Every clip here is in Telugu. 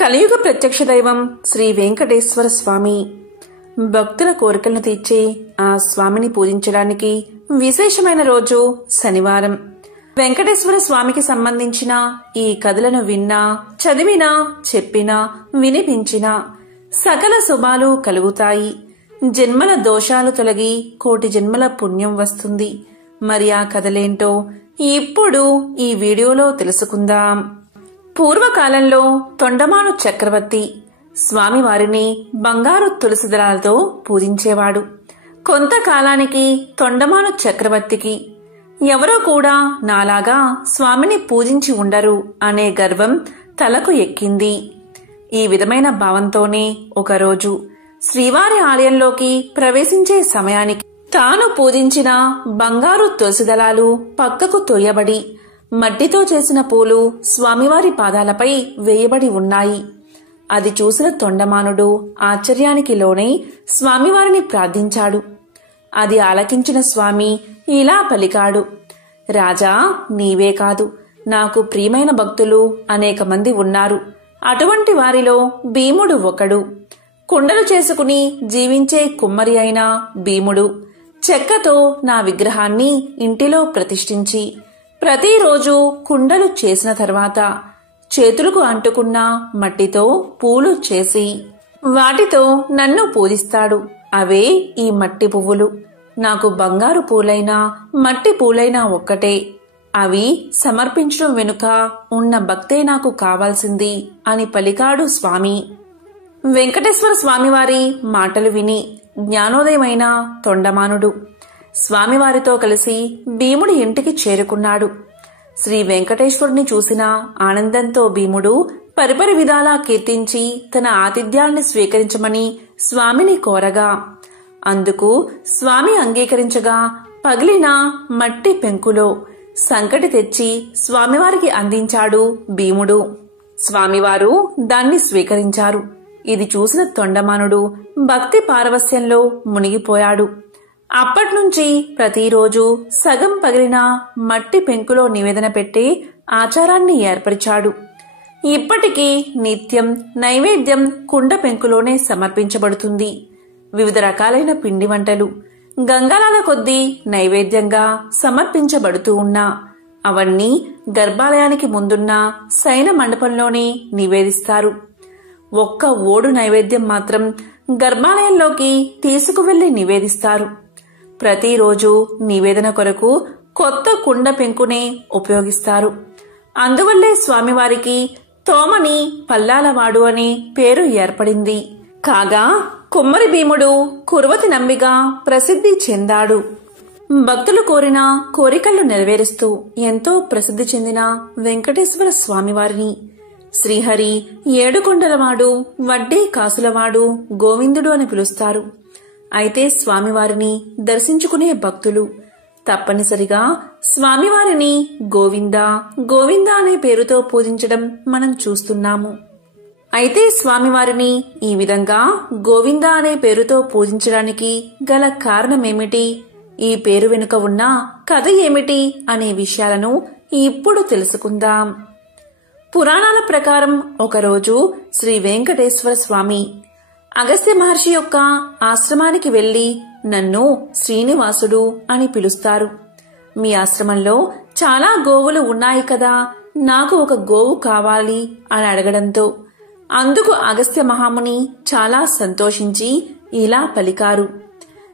కలియుగ ప్రత్యక్ష దైవం శ్రీ వెంకటేశ్వర స్వామి. భక్తుల కోరికలను తీర్చే ఆ స్వామిని పూజించడానికి విశేషమైన రోజు శనివారం. వెంకటేశ్వర స్వామికి సంబంధించిన ఈ కథలను విన్నా, చదివినా, చెప్పినా, వినిపించినా సకల శుభాలు కలుగుతాయి. జన్మల దోషాలు తొలగి కోటి జన్మల పుణ్యం వస్తుంది. మరి ఆ కథలేంటో ఇప్పుడు ఈ వీడియోలో తెలుసుకుందాం. పూర్వకాలంలో తొండమాను చక్రవర్తి స్వామివారిని బంగారు తులసి దళాలతో పూజించేవాడు. కొంతకాలానికి తొండమాను చక్రవర్తికి ఎవరో కూడా నాలాగా స్వామిని పూజించి ఉండరు అనే గర్వం తలకు ఎక్కింది. ఈ విధమైన భావంతోనే ఒకరోజు శ్రీవారి ఆలయంలోకి ప్రవేశించే సమయానికి తాను పూజించిన బంగారు తులసి దళాలు పక్కకు తొయ్యబడి మట్టితో చేసిన పూలు స్వామివారి పాదాలపై వేయబడి ఉన్నాయి. అది చూసిన తొండమానుడు ఆశ్చర్యానికి లోనై స్వామివారిని ప్రార్థించాడు. అది ఆలకించిన స్వామి ఇలా పలికాడు, రాజా, నీవే కాదు, నాకు ప్రియమైన భక్తులు అనేక మంది ఉన్నారు. అటువంటి వారిలో భీముడు ఒకడు. కుండలు చేసుకుని జీవించే కుమ్మరి అయిన భీముడు చెక్కతో నా విగ్రహాన్ని ఇంటిలో ప్రతిష్ఠించి ప్రతిరోజు కుండలు చేసిన తర్వాత చేతులకు అంటుకున్న మట్టితో పూలు చేసి వాటితో నన్ను పూజిస్తాడు. అవే ఈ మట్టి పువ్వులు. నాకు బంగారు పూలైనా మట్టి పూలైనా ఒక్కటే. అవి సమర్పించడం వెనుక ఉన్న భక్తే నాకు కావాల్సింది అని పలికాడు స్వామి. వెంకటేశ్వర స్వామివారి మాటలు విని జ్ఞానోదయమైన తొండమానుడు స్వామివారితో కలిసి భీముడి ఇంటికి చేరుకున్నాడు. శ్రీ వెంకటేశ్వరుని చూసిన ఆనందంతో భీముడు పరిపరి విధాలా కీర్తించి తన ఆతిథ్యాన్ని స్వీకరించమని స్వామిని కోరగా అందుకు స్వామి అంగీకరించగా పగిలిన మట్టి పెంకులో సంకటి తెచ్చి స్వామివారికి అందించాడు భీముడు. స్వామివారు దాన్ని స్వీకరించారు. ఇది చూసిన తొండమానుడు భక్తి పారవస్యంలో మునిగిపోయాడు. అప్పట్నుంచి ప్రతిరోజు సగం పగిలిన మట్టి పెంకులో నివేదన పెట్టే ఆచారాన్ని ఏర్పరిచాడు. ఇప్పటికీ నిత్యం నైవేద్యం కుండ పెంకులోనే సమర్పించబడుతుంది. వివిధ రకాలైన పిండి వంటలు గంగాళాల కొద్దీ నైవేద్యంగా సమర్పించబడుతూ ఉన్నా అవన్నీ గర్భాలయానికి ముందున్న శయన మండపంలోనే నివేదిస్తారు. ఒక్క ఓడు నైవేద్యం మాత్రం గర్భాలయంలోకి తీసుకువెళ్లి నివేదిస్తారు. ప్రతిరోజు నివేదన కొరకు కొత్త కుండ పెంకునే ఉపయోగిస్తారు. అందువల్లే స్వామివారికి తోమని పల్లాలవాడు అనే పేరు ఏర్పడింది. కాగా కుమ్మరి భీముడు కుర్వతి నంబిగా ప్రసిద్ధి చెందాడు. భక్తులు కోరిన కోరికలు నెరవేరుస్తూ ఎంతో ప్రసిద్ధి చెందిన వెంకటేశ్వర స్వామివారిని శ్రీహరి, ఏడుకొండలవాడు, వడ్డీ కాసులవాడు, గోవిందుడు అని పిలుస్తారు. అయితే స్వామివారిని దర్శించుకునే భక్తులు తప్పనిసరిగా స్వామివారిని గోవిందా గోవిందా అనే పేరుతో పూజించడం మనం చూస్తున్నాము. అయితే స్వామివారిని ఈ విధంగా గోవిందా అనే పేరుతో పూజించడానికి గల కారణమేమిటి, ఈ పేరు వెనుక ఉన్న కథ ఏమిటి అనే విషయాలను ఇప్పుడు తెలుసుకుందాం. పురాణాల ప్రకారం ఒకరోజు శ్రీ వెంకటేశ్వర స్వామి అగస్త్య మహర్షి యొక్క ఆశ్రమానికి వెళ్లి నన్ను శ్రీనివాసుడు అని పిలుస్తారు. మీ ఆశ్రమంలో చాలా గోవులు ఉన్నాయి కదా, నాకు ఒక గోవు కావాలి అని అడగడంతో అందుకు అగస్త్య మహాముని చాలా సంతోషించి ఇలా పలికారు,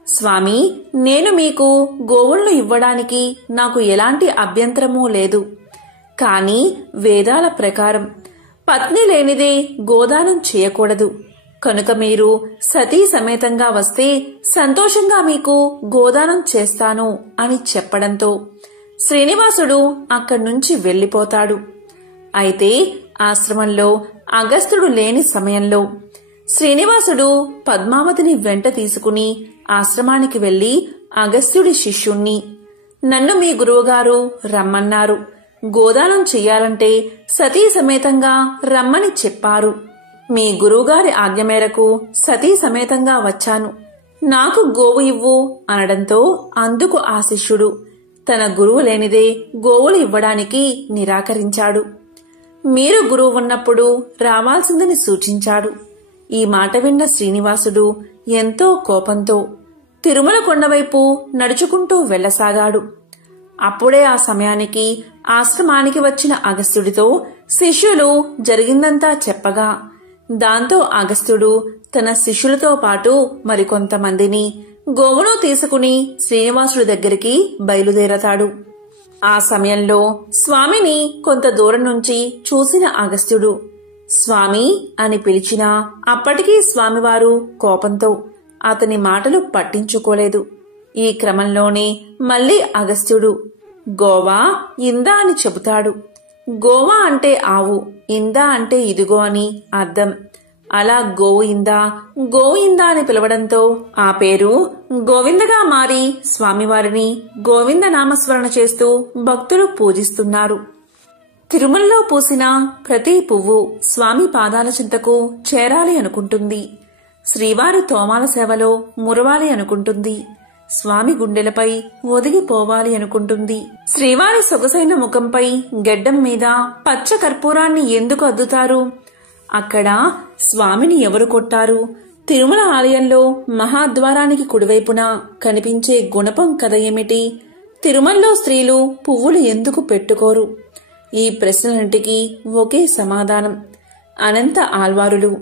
స్వామి, నేను మీకు గోవులను ఇవ్వడానికి నాకు ఎలాంటి అభ్యంతరమూ లేదు. కాని వేదాల ప్రకారం పత్ని లేనిదే గోదానం చేయకూడదు. కనుక మీరు సతీ సమేతంగా వస్తే సంతోషంగా మీకు గోదానం చేస్తాను అని చెప్పడంతో శ్రీనివాసుడు అక్కడి నుంచి వెళ్లిపోతాడు. అయితే ఆశ్రమంలో అగస్త్యుడు లేని సమయంలో శ్రీనివాసుడు పద్మావతిని వెంట తీసుకుని ఆశ్రమానికి వెళ్లి అగస్త్యుడి శిష్యుణ్ణి, నన్ను మీ గురువుగారు రమ్మన్నారు. గోదానం చెయ్యాలంటే సతీ సమేతంగా రమ్మని చెప్పారు. మీ గురువుగారి ఆజ్ఞ మేరకు సతీ సమేతంగా వచ్చాను. నాకు గోవు ఇవ్వు అనడంతో అందుకు ఆ శిష్యుడు తన గురువు లేనిదే గోవులు ఇవ్వడానికి నిరాకరించాడు. మీరు గురువు ఉన్నప్పుడు రావాల్సిందని సూచించాడు. ఈ మాట విన్న శ్రీనివాసుడు ఎంతో కోపంతో తిరుమల కొండవైపు నడుచుకుంటూ వెళ్లసాగాడు. అప్పుడే ఆ సమయానికి ఆశ్రమానికి వచ్చిన అగస్త్యుడితో శిష్యులు జరిగిందంతా చెప్పగా, దాంతో అగస్త్యుడు తన శిష్యులతో పాటు మరికొంతమందిని గోవును తీసుకుని శ్రీనివాసుడి దగ్గరికి బయలుదేరతాడు. ఆ సమయంలో స్వామిని కొంత దూరం నుంచి చూసిన అగస్త్యుడు స్వామి అని పిలిచినా అప్పటికీ స్వామివారు కోపంతో అతని మాటలు పట్టించుకోలేదు. ఈ క్రమంలోనే మళ్లీ అగస్త్యుడు గోవా ఇందా అని చెబుతాడు. గోవా అంటే ఆవు, ఇందా అంటే ఇదిగో అని అర్థం. అలా గోవిందా గోవిందా అని పిలవడంతో ఆ పేరు గోవిందగా మారి స్వామివారిని గోవింద నామస్మరణ చేస్తూ భక్తులు పూజిస్తున్నారు. తిరుమలలో పూసిన ప్రతి పువ్వు స్వామి పాదాల చింతకు చేరాలి అనుకుంటుంది. శ్రీవారి తోమాల సేవలో మురవాలి అనుకుంటుంది. స్వామి గుండెలపై ఒదిగిపోవాలి అనుకుంటుంది. శ్రీవారి సొగసైన ముఖంపై గెడ్డం మీద పచ్చ కర్పూరాన్ని ఎందుకు అద్దుతారు? అక్కడ స్వామిని ఎవరు కొట్టారు? తిరుమల ఆలయంలో మహాద్వారానికి కుడివైపున కనిపించే గుణపం కథ ఏమిటి? తిరుమలలో స్త్రీలు పువ్వులు ఎందుకు పెట్టుకోరు? ఈ ప్రశ్నలన్నిటికీ ఒకే సమాధానం, అనంత ఆళ్వారులు.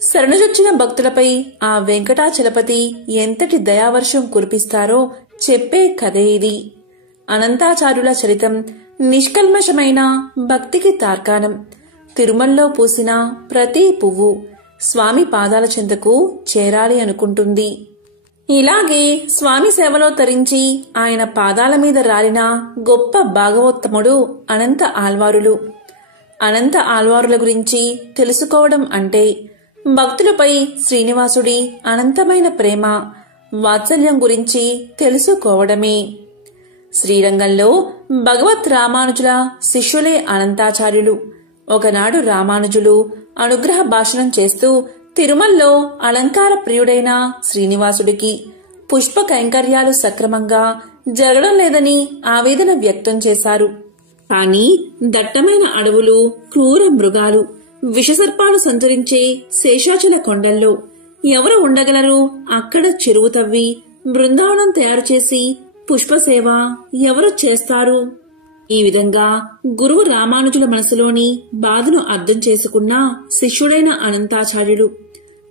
శరణుజొచ్చిన భక్తులపై ఆ వెంకటాచలపతి ఎంతటి దయావర్షం కురిపిస్తారో చెప్పే కథే ఇది. అనంతాచార్యుల చరితం నిష్కల్మషమైన భక్తికి తార్కాణం. తిరుమలలో పూసిన ప్రతి పువ్వు స్వామి పాదాల చెంతకు చేరాలి అనుకుంటుంది. ఇలాగే స్వామి సేవలో తరించి ఆయన పాదాల మీద రాలిన గొప్ప భాగవోత్తముడు అనంత ఆళ్వారులు. అనంత ఆళ్వారుల గురించి తెలుసుకోవడం అంటే భక్తులపై శ్రీనివాసుడి అనంతమైన ప్రేమ, వాత్సల్యం గురించి తెలుసుకోవడమే. శ్రీరంగంలో భగవత్ రామానుజుల శిష్యులే అనంతాచార్యులు. ఒకనాడు రామానుజులు అనుగ్రహ భాషణం చేస్తూ తిరుమలలో అలంకార ప్రియుడైన శ్రీనివాసుడికి పుష్ప కైంకర్యాలు సక్రమంగా జరగడం లేదని ఆవేదన వ్యక్తం చేశారు. కాని దట్టమైన అడవులు, క్రూర మృగాలు, విషసర్పాలు సంచరించే శేషాచల కొండల్లో ఎవరు ఉండగలరు? అక్కడ చెరువు తవ్వి బృందావనం తయారు చేసి పుష్పసేవ ఎవరు చేస్తారు? ఈ విధంగా గురువు రామానుజుల మనసులోని బాధను అర్థం చేసుకున్న శిష్యుడైన అనంతాచార్యుడు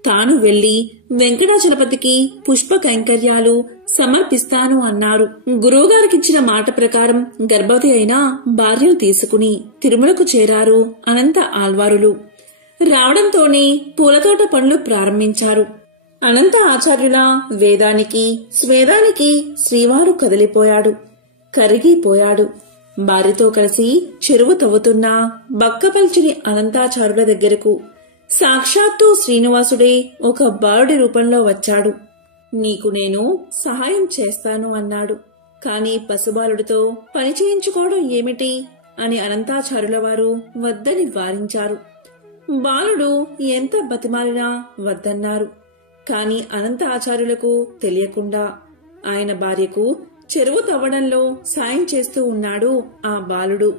తాను వెళ్లి వెంకటాచలపతికి పుష్ప కైంకర్యాలు సమర్పిస్తాను అన్నారు. గురువుగారికిచ్చిన మాట ప్రకారం గర్భవతి అయిన భార్యను తీసుకుని తిరుమలకు చేరారు అనంత ఆళ్వారులు. రావడంతోనే పూలతోట పనులు ప్రారంభించారు. అనంత ఆచార్యుల వేదానికి స్వేదానికి శ్రీవారు కదిలిపోయాడు, కరిగిపోయాడు. భార్యతో కలిసి చెరువు తవ్వుతున్న బక్కపల్చిని అనంతాచార్యుల దగ్గరకు సాక్షాత్తు శ్రీనివాసుడే ఒక బాలుడి రూపంలో వచ్చాడు. నీకు నేను సహాయం చేస్తాను అన్నాడు. కాని పసిబాలుడితో పని చేయించుకోవడం ఏమిటి అని అనంతాచార్యుల వారు వద్దని వారించారు. బాలుడు ఎంత బతిమాలినా వద్దన్నారు. కాని అనంత ఆచార్యులకు తెలియకుండా ఆయన భార్యకు చెరువు తవ్వడంలో సాయం చేస్తూ ఉన్నాడు ఆ బాలుడు.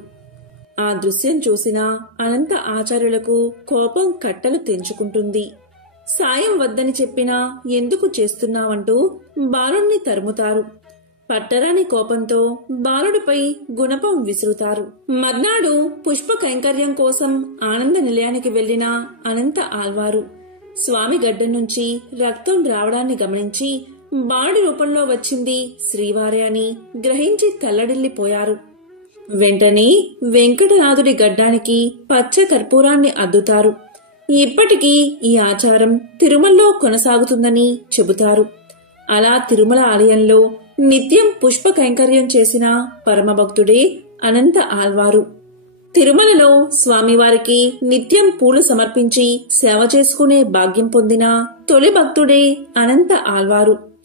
ఆ దృశ్యం చూసిన అనంత ఆచార్యులకు కోపం కట్టలు తెంచుకుంటుంది. సాయం వద్దని చెప్పినా ఎందుకు చేస్తున్నావంటూ బాలుణ్ణి తరుముతారు. పట్టరాని కోపంతో బాలుడిపై గుణపం విసురుతారు. మర్నాడు పుష్ప కైంకర్యం కోసం ఆనంద నిలయానికి వెళ్లిన అనంత ఆళ్వారు స్వామి గడ్డం నుంచి రక్తం రావడాన్ని గమనించి బాలుడి రూపంలో వచ్చింది శ్రీవారే అని గ్రహించి తల్లడిల్లిపోయారు. వెంటనే వెంకటనాథుడి గడ్డానికి పచ్చ కర్పూరాన్ని అద్దుతారు. ఇప్పటికీ ఈ ఆచారం తిరుమలలో కొనసాగుతుందని చెబుతారు. అలా తిరుమల ఆలయంలో నిత్యం పుష్ప కైంకర్యం చేసిన పరమభక్తుడే అనంత ఆళ్వారు. తిరుమలలో స్వామివారికి నిత్యం పూలు సమర్పించి సేవ చేసుకునే భాగ్యం పొందిన తొలి భక్తుడే అనంత ఆళ్వారు.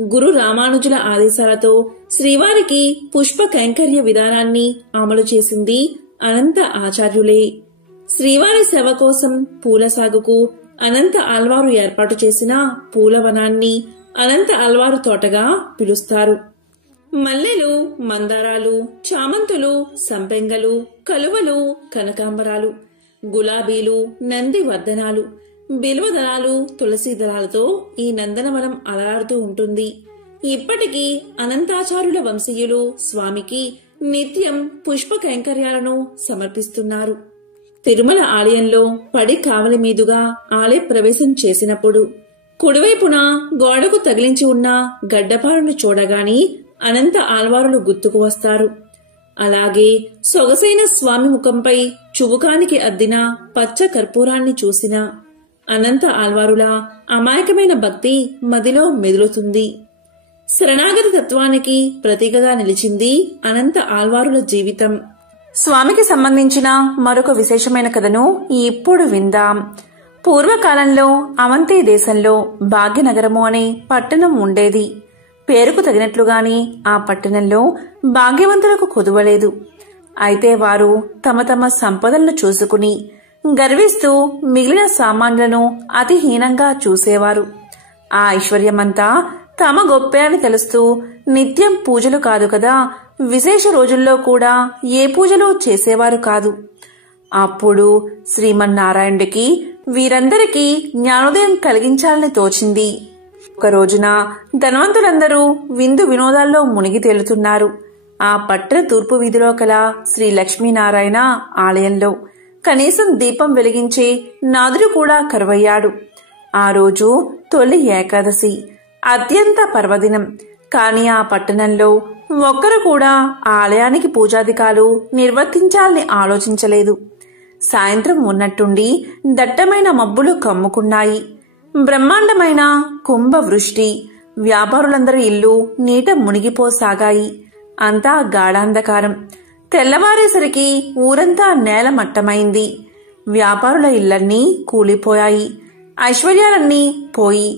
గురు రామానుజుల ఆదేశాలతో శ్రీవారికి పుష్ప కైంకర్య విధానాన్ని అమలు చేసింది అనంత ఆచార్యులే. శ్రీవారి సేవ కోసం పూల సాగుకు అనంత ఆళ్వారు ఏర్పాటు చేసిన పూలవనాన్ని అనంత ఆళ్వారు తోటగా పిలుస్తారు. మల్లెలు, మందారాలు, చామంతులు, సంపెంగలు, కలువలు, కనకాంబరాలు, గులాబీలు, నంది వర్ధనాలు, బిల్వదళాలు, తులసి దళాలతో ఈ నందనవనం అలరాడుతూ ఉంటుంది. ఇప్పటికీ అనంతాచార్యుల వంశీయులు స్వామికి నిత్యం పుష్ప కైంకర్యాలను సమర్పిస్తున్నారు. తిరుమల ఆలయంలో పడి కావలి మీదుగా ఆలయ ప్రవేశం చేసినప్పుడు కుడివైపున గోడకు తగిలించి ఉన్న గడ్డపారును చూడగాని అనంత ఆల్వారులు గుర్తుకు వస్తారు. అలాగే సొగసైన స్వామి ముఖంపై చుబుకానికి అద్దిన పచ్చ కర్పూరాన్ని చూసిన అనంత ఆల్వారుల అమాయకమైన భక్తి మదిలో మెదులుతుంది. శరణాగతి తత్వానికి ప్రతీకగా నిలిచింది అనంత ఆల్వారుల జీవితం. స్వామికి సంబంధించిన మరొక విశేషమైన కథను ఇప్పుడు విందాం. పూర్వకాలంలో అవంతి దేశంలో భాగ్యనగరము అనే పట్టణం ఉండేది. పేరుకు తగినట్లుగాని ఆ పట్టణంలో భాగ్యవంతులకు కొదువలేదు. అయితే వారు తమ తమ సంపదలను చూసుకుని గర్విస్తూ మిగిలిన సామాన్యులను అతి హీనంగా చూసేవారు. ఆ ఐశ్వర్యమంతా తమ గొప్పే అని తెలుస్తూ నిత్యం పూజలు కాదు కదా, విశేష రోజుల్లో కూడా ఏ పూజలు చేసేవారు కాదు. అప్పుడు శ్రీమన్నారాయణుడికి వీరందరికీ జ్ఞానోదయం కలిగించాలని తోచింది. ఒక రోజున ధనవంతులందరూ విందు వినోదాల్లో మునిగి తేలుతున్నారు. ఆ పట్టణ తూర్పు వీధిలో కల శ్రీ లక్ష్మీనారాయణ ఆలయంలో కనీసం దీపం వెలిగించే నాదుడు కూడా కరువయ్యాడు. ఆ రోజు తొలి ఏకాదశి, అత్యంత పర్వదినం. కాని ఆ పట్టణంలో ఒక్కరు కూడా ఆలయానికి పూజాధికాలు నిర్వర్తించాలని ఆలోచించలేదు. సాయంత్రం ఉన్నట్టుండి దట్టమైన మబ్బులు కమ్ముకున్నాయి. బ్రహ్మాండమైన కుంభవృష్టి. వ్యాపారులందరి ఇల్లు నీట మునిగిపోసాగాయి. అంతా గాఢాంధకారం. తెల్లవారేసరికి ఊరంతా నేలమట్టమైంది. వ్యాపారుల ఇళ్లన్నీ కూలిపోయాయి. ఐశ్వర్యాలన్నీ పోయి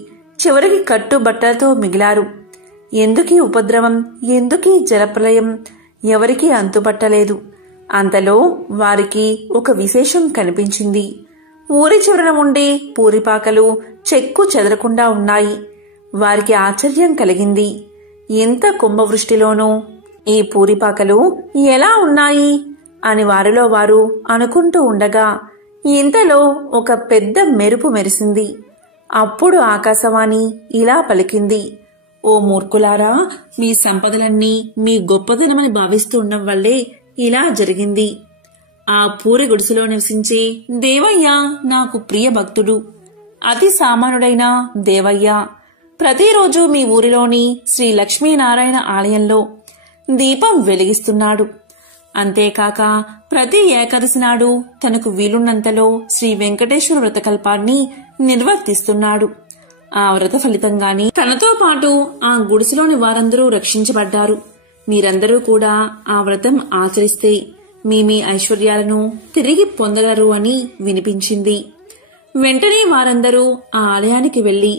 చివరికి కట్టుబట్టలతో మిగిలారు. ఎందుకీ ఉపద్రవం, ఎందుకీ జలప్రలయం, ఎవరికీ అంతుపట్టలేదు. అంతలో వారికి ఒక విశేషం కనిపించింది. ఊరి చివరన ఉండే పూరిపాకలు చెక్కు చెదరకుండా ఉన్నాయి. వారికి ఆశ్చర్యం కలిగింది. ఎంత కుంభవృష్టిలోనూ ఈ పూరిపాకలు ఎలా ఉన్నాయి అని వారిలో వారు అనుకుంటూ ఉండగా ఇంతలో ఒక పెద్ద మెరుపు మెరిసింది. అప్పుడు ఆకాశవాణి ఇలా పలికింది, ఓ మూర్ఖులారా, మీ సంపదలన్నీ మీ గొప్పదనమని భావిస్తూ ఉండడం వల్లే ఇలా జరిగింది. ఆ పూరి గుడిసెలో నివసించే దేవయ్య నాకు ప్రియ భక్తుడు. అతి సామాన్యుడైన దేవయ్య ప్రతిరోజు మీ ఊరిలోని శ్రీ లక్ష్మీనారాయణ ఆలయంలో దీపం వెలిగిస్తున్నాడు. అంతేకాక ప్రతి ఏకాదశి నాడు తనకు వీలున్నంతలో శ్రీ వెంకటేశ్వర వ్రతకల్పాన్ని నిర్వర్తిస్తున్నాడు. ఆ వ్రత ఫలితంగాని తనతో పాటు ఆ గుడిసెలోని వారందరూ రక్షించబడ్డారు. మీరందరూ కూడా ఆ వ్రతం ఆచరిస్తే మీ ఐశ్వర్యాలను తిరిగి పొందగలరు అని వినిపించింది. వెంటనే వారందరూ ఆ ఆలయానికి వెళ్లి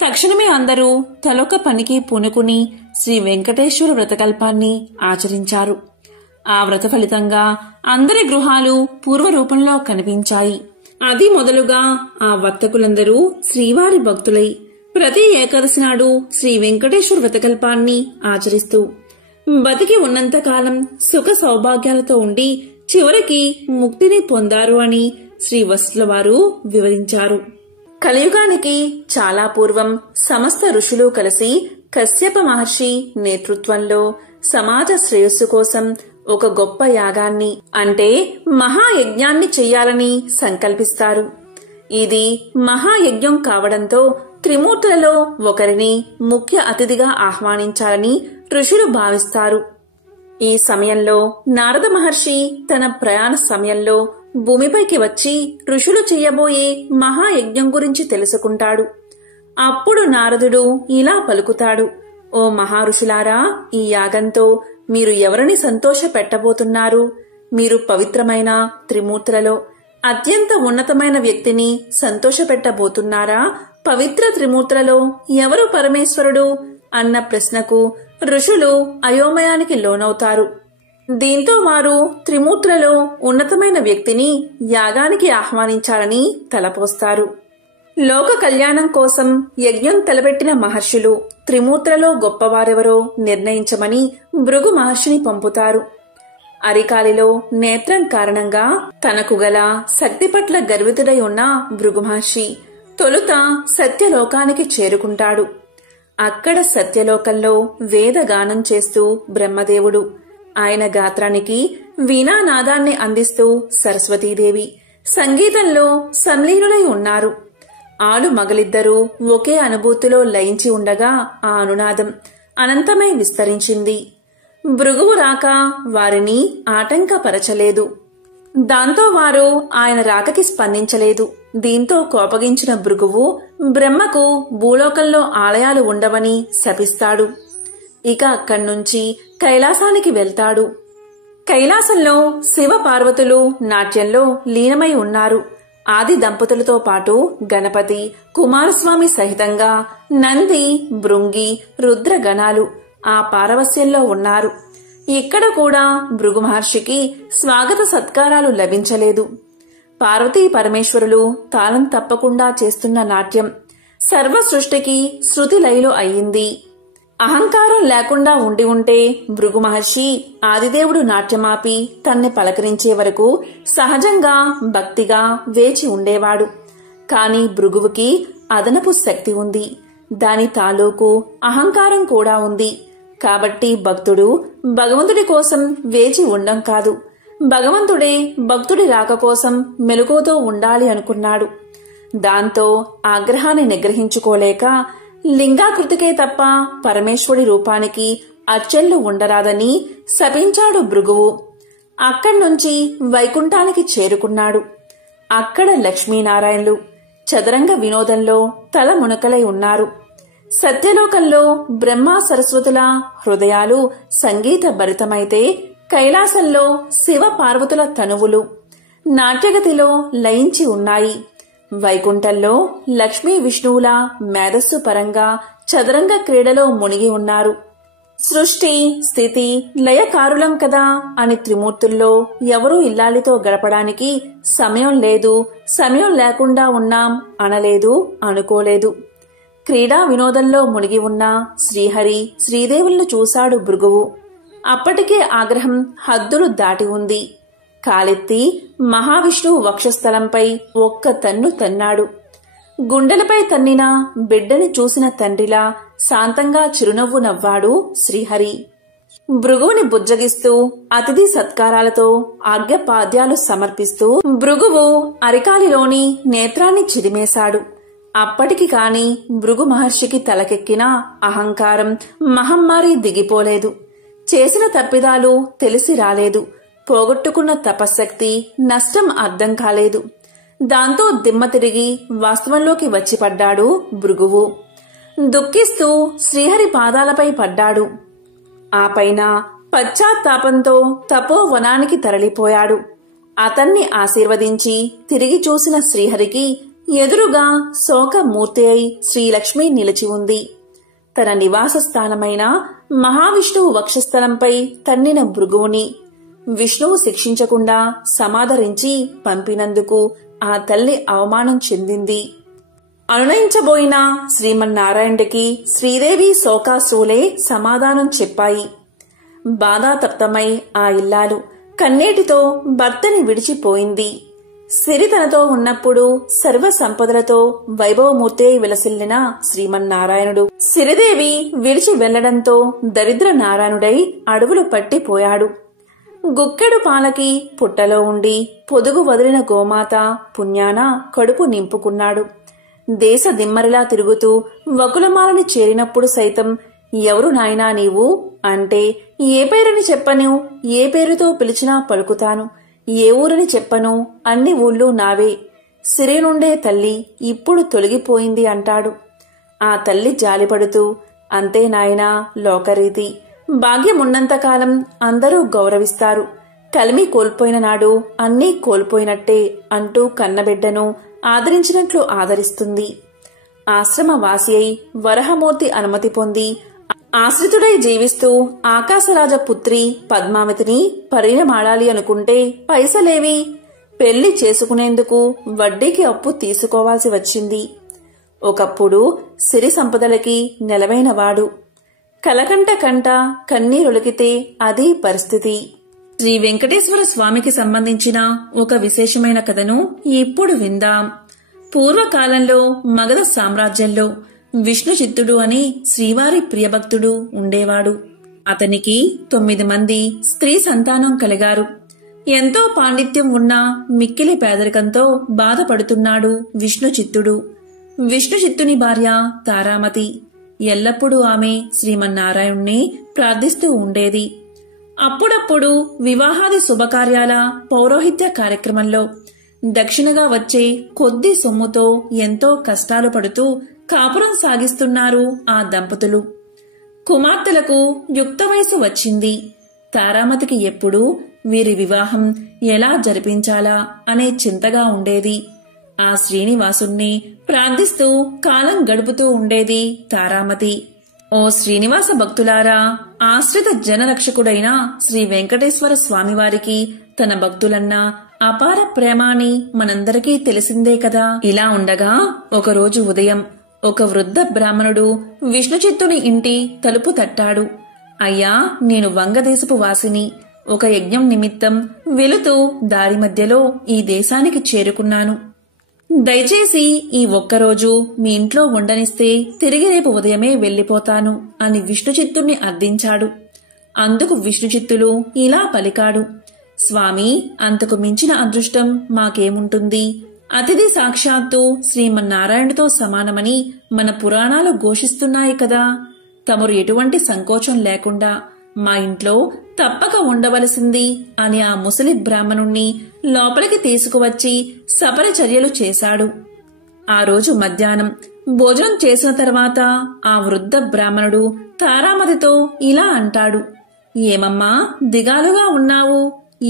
తక్షణమే అందరూ తలొక పనికి పూనుకుని శ్రీ వెంకటేశ్వర వ్రతకల్పాన్ని ఆచరించారు. ఆ వ్రత ఫలితంగా అందరి గృహాలు పూర్వరూపంలో కనిపించాయి. అది మొదలుగా ఆ వర్తకులందరూ శ్రీవారి భక్తులై ప్రతి ఏకాదశి నాడు శ్రీ వెంకటేశ్వర వ్రతకల్పాన్ని ఆచరిస్తూ బతికి ఉన్నంతకాలం సుఖ సౌభాగ్యాలతో ఉండి చివరికి ముక్తిని పొందారు అని శ్రీ వశిష్ఠుల వారు వివరించారు. కలియుగానికి చాలా పూర్వం సమస్త ఋషులు కలిసి కశ్యప మహర్షి నేతృత్వంలో సమాజ శ్రేయస్సు కోసం ఒక గొప్ప యాగాన్ని అంటే మహాయజ్ఞాన్ని చెయ్యాలని సంకల్పిస్తారు. ఇది మహాయజ్ఞం కావడంతో త్రిమూర్తులలో ఒకరిని ముఖ్య అతిథిగా ఆహ్వానించాలని ఋషులు భావిస్తారు. ఈ సమయంలో నారద మహర్షి తన ప్రయాణ సమయంలో భూమిపైకి వచ్చి ఋషులు చెయ్యబోయే మహాయజ్ఞం గురించి తెలుసుకుంటాడు. అప్పుడు నారదుడు ఇలా పలుకుతాడు, ఓ మహారుషులారా, ఈ యాగంతో మీరు ఎవరిని సంతోష పెట్టబోతున్నారు? మీరు పవిత్రమైన త్రిమూర్తులలో అత్యంత ఉన్నతమైన వ్యక్తిని సంతోష పెట్టబోతున్నారా? పవిత్ర త్రిమూర్తులలో ఎవరు పరమేశ్వరుడు అన్న ప్రశ్నకు ఋషులు అయోమయానికి లోనవుతారు. దీంతో వారు త్రిమూర్తులలో ఉన్నతమైన వ్యక్తిని యాగానికి ఆహ్వానించాలని తలపోస్తారు. లోక కళ్యాణం కోసం యజ్ఞం తలపెట్టిన మహర్షులు త్రిమూర్తులలో గొప్పవారెవరో నిర్ణయించమని భృగు మహర్షిని పంపుతారు. అరికాలిలో నేత్రం కారణంగా తనకు గల శక్తి పట్ల గర్వితుడై ఉన్న భృగు మహర్షి తొలుత సత్యలోకానికి చేరుకుంటాడు. అక్కడ సత్యలోకంలో వేదగానం చేస్తూ బ్రహ్మదేవుడు, ఆయన గాత్రానికి వీణానాదాన్ని అందిస్తూ సరస్వతీదేవి సంగీతంలో సంలీనులై ఉన్నారు. ఆలు మగలిద్దరూ ఒకే అనుభూతిలో లయించి ఉండగా ఆ అనునాదం అనంతమై విస్తరించింది. భృగువు రాక వారిని ఆటంకపరచలేదు. దాంతో వారు ఆయన రాకకి స్పందించలేదు. దీంతో కోపగించిన భృగువు బ్రహ్మకు భూలోకంలో ఆలయాలు ఉండవని శపిస్తాడు. ఇక అక్కడ్నుంచి కైలాసానికి వెళ్తాడు. కైలాసంలో శివ పార్వతులు నాట్యంలో లీనమై ఉన్నారు. ఆది దంపతులతో పాటు గణపతి, కుమారస్వామి సహితంగా నంది, భృంగి, రుద్ర గణాలు ఆ పారవస్యంలో ఉన్నారు. ఇక్కడ కూడా భృగు మహర్షికి స్వాగత సత్కారాలు లభించలేదు. పార్వతీ పరమేశ్వరులు తాళం తప్పకుండా చేస్తున్న నాట్యం సర్వ సృష్టికి శృతి లయలు అయ్యింది. అహంకారం లేకుండా ఉండి ఉంటే భృగు మహర్షి ఆదిదేవుడు నాట్యమాపి తన్ని పలకరించే వరకు సహజంగా భక్తిగా వేచి ఉండేవాడు. కాని భృగువుకి అదనపు శక్తి ఉంది. దాని తాలూకు అహంకారం కూడా ఉంది. కాబట్టి భక్తుడు భగవంతుడి కోసం వేచి ఉండం కాదు, భగవంతుడే భక్తుడి రాక కోసం మెలకువతో ఉండాలి అనుకున్నాడు. దాంతో ఆగ్రహాన్ని నిగ్రహించుకోలేక లింగాకృతికే తప్ప పరమేశ్వరుడి రూపానికి అచ్చెళ్లు ఉండరాదని శపించాడు భృగువు. అక్కడ్నుంచి వైకుంఠానికి చేరుకున్నాడు. అక్కడ లక్ష్మీనారాయణులు చదరంగ వినోదంలో తల మునకలై ఉన్నారు. సత్యలోకంలో బ్రహ్మ సరస్వతుల హృదయాలు సంగీత భరితమైతే కైలాసంలో శివ పార్వతుల తనువులు నాట్యగతిలో లయించి ఉన్నాయి. వైకుంఠంలో లక్ష్మీ విష్ణువుల మేధస్సు పరంగా చదరంగ క్రీడలో మునిగి ఉన్నారు. సృష్టి స్థితి లయకారులం కదా అని త్రిమూర్తుల్లో ఎవరూ ఇల్లాలితో గడపడానికి సమయం లేదు, సమయం లేకుండా ఉన్నాం అనలేదు, అనుకోలేదు. క్రీడా వినోదంలో మునిగి ఉన్న శ్రీహరి శ్రీదేవులను చూశాడు భృగువు. అప్పటికే ఆగ్రహం హద్దులు దాటి ఉంది. కాలెత్తి మహావిష్ణువు వక్షస్థలంపై ఒక్క తన్ను తన్నాడు. గుండెలపై తన్నిన బిడ్డని చూసిన తండ్రిలా శాంతంగా చిరునవ్వు నవ్వాడు శ్రీహరి. భృగువుని బుజ్జగిస్తూ అతిథి సత్కారాలతో ఆజ్ఞపాద్యాలు సమర్పిస్తూ భృగువు అరికాలిలోని నేత్రాన్ని చిదిమేశాడు. అప్పటికి కాని భృగు మహర్షికి తలకెక్కిన అహంకారం మహమ్మారి దిగిపోలేదు. చేసిన తప్పిదాలు తెలిసి రాలేదు. పోగొట్టుకున్న తపశ్శక్తి నష్టం అర్థం కాలేదు. దాంతో దిమ్మ తిరిగి వాస్తవంలోకి వచ్చి పడ్డాడు భృగువు. దుఃఖిస్తూ శ్రీహరి పాదాలపై పడ్డాడు. ఆ పైన పశ్చాత్తాపంతో తపోవనానికి తరలిపోయాడు. అతన్ని ఆశీర్వదించి తిరిగి చూసిన శ్రీహరికి ఎదురుగా శోకమూర్తి అయి శ్రీలక్ష్మి నిలిచి ఉంది. తన నివాస స్థానమైన మహావిష్ణువు వక్షస్థలంపై తన్నిన భృగువుని విష్ణువు శిక్షించకుండా సమాదరించి పంపినందుకు ఆ తల్లి అవమానం చెందింది. అనునయించబోయిన శ్రీమన్నారాయణుడికి శ్రీదేవి శోకాశ్రువులే సమాధానం చెప్పాయి. బాధాతప్తమై ఆ ఇల్లాలు కన్నీటితో భర్తని విడిచిపోయింది. సిరి తనతో ఉన్నప్పుడు సర్వ సంపదలతో వైభవమూర్తే విలసిల్లిన శ్రీమన్నారాయణుడు సిరిదేవి విడిచి వెళ్లడంతో దరిద్ర నారాయణుడై అడవులు పట్టిపోయాడు. గుక్కెడు పాలకి పుట్టలో ఉండి పొదుగు వదిలిన గోమాత పుణ్యాన కడుపు నింపుకున్నాడు. దేశ దిమ్మరిలా తిరుగుతూ వకులమాలని చేరినప్పుడు సైతం ఎవరు నాయనా నీవు అంటే ఏ పేరుని చెప్పను, ఏ పేరుతో పిలిచినా పలుకుతాను, ఏ ఊరని చెప్పను, అన్ని ఊళ్ళు నావే, సిరి నుండే తల్లి ఇప్పుడు తొలగిపోయింది అంటాడు. ఆ తల్లి జాలిపడుతూ అంతే నాయనా లోకరీతి, భాగ్యమున్నంతకాలం అందరూ గౌరవిస్తారు, కలిమి కోల్పోయిన నాడు అన్నీ కోల్పోయినట్టే అంటూ కన్నబిడ్డను ఆదరించినట్లు ఆదరిస్తుంది. ఆశ్రమవాసి అయి వరహమూర్తి అనుమతి పొంది ఆశ్రితుడై జీవిస్తూ ఆకాశరాజ పుత్రి పద్మావతిని పరిణమాడాలి అనుకుంటే పైసలేవి, పెళ్లి చేసుకునేందుకు వడ్డీకి అప్పు తీసుకోవాల్సి వచ్చింది. ఒకప్పుడు సిరి సంపదలకి నెలవైనవాడు. కలకంట కంట కన్నీరొలికితే అదే పరిస్థితి. శ్రీ వెంకటేశ్వర స్వామికి సంబంధించిన ఒక విశేషమైన కథను ఇప్పుడు విందాం. పూర్వకాలంలో మగధ సామ్రాజ్యంలో విష్ణుచిత్తుడు అని శ్రీవారి ప్రియభక్తుడు ఉండేవాడు. అతనికి 9 మంది స్త్రీ సంతానం కలిగారు. ఎంతో పాండిత్యం ఉన్న మిక్కిలి పేదరికంతో బాధపడుతున్నాడు విష్ణుచిత్తుడు. విష్ణుచిత్తుని భార్య తారామతి. ఎల్లప్పుడూ ఆమె శ్రీమన్నారాయణ్ణి ప్రార్థిస్తూ ఉండేది. అప్పుడప్పుడు వివాహాది శుభకార్యాల పౌరోహిత్య కార్యక్రమంలో దక్షిణగా వచ్చే కొద్ది సొమ్ముతో ఎంతో కష్టాలు పడుతూ కాపురం సాగిస్తున్నారు ఆ దంపతులు. కుమార్తెలకు యుక్త వయసు వచ్చింది. తారామతికి ఎప్పుడూ వీరి వివాహం ఎలా జరిపించాలా అనే చింతగా ఉండేది. ఆ శ్రీనివాసుణ్ణి ప్రార్థిస్తూ కాలం గడుపుతూ ఉండేది తారామతి. ఓ శ్రీనివాస భక్తులారా, ఆశ్రిత జనరక్షకుడైన శ్రీ వెంకటేశ్వర స్వామివారికి తన భక్తులన్నా అపార ప్రేమ అని మనందరికీ తెలిసిందే కదా. ఇలా ఉండగా ఒకరోజు ఉదయం ఒక వృద్ధ బ్రాహ్మణుడు విష్ణుచిత్తుని ఇంటి తలుపు తట్టాడు. అయ్యా, నేను వంగదేశపు వాసిని. ఒక యజ్ఞం నిమిత్తం వెళుతూ దారి మధ్యలో ఈ దేశానికి చేరుకున్నాను. దయచేసి ఈ ఒక్కరోజు మీ ఇంట్లో ఉండనిస్తే తిరిగి రేపు ఉదయమే వెళ్లిపోతాను అని విష్ణుచిత్తుణ్ణి అర్థించాడు. అందుకు విష్ణుచిత్తులు ఇలా పలికాడు. స్వామి, అంతకు మించిన అదృష్టం మాకేముంటుంది? అతిథి సాక్షాత్తు శ్రీమన్నారాయణుడితో సమానమని మన పురాణాలు ఘోషిస్తున్నాయి కదా. తమరు ఎటువంటి సంకోచం లేకుండా మా ఇంట్లో తప్పక ఉండవలసింది అని ఆ ముసలి బ్రాహ్మణుణ్ణి లోపలికి తీసుకువచ్చి సపరిచర్యలు చేశాడు. ఆ రోజు మధ్యాహ్నం భోజనం చేసిన తర్వాత ఆ వృద్ధ బ్రాహ్మణుడు తారామతితో ఇలా అంటాడు. ఏమమ్మా, దిగాలుగా ఉన్నావు?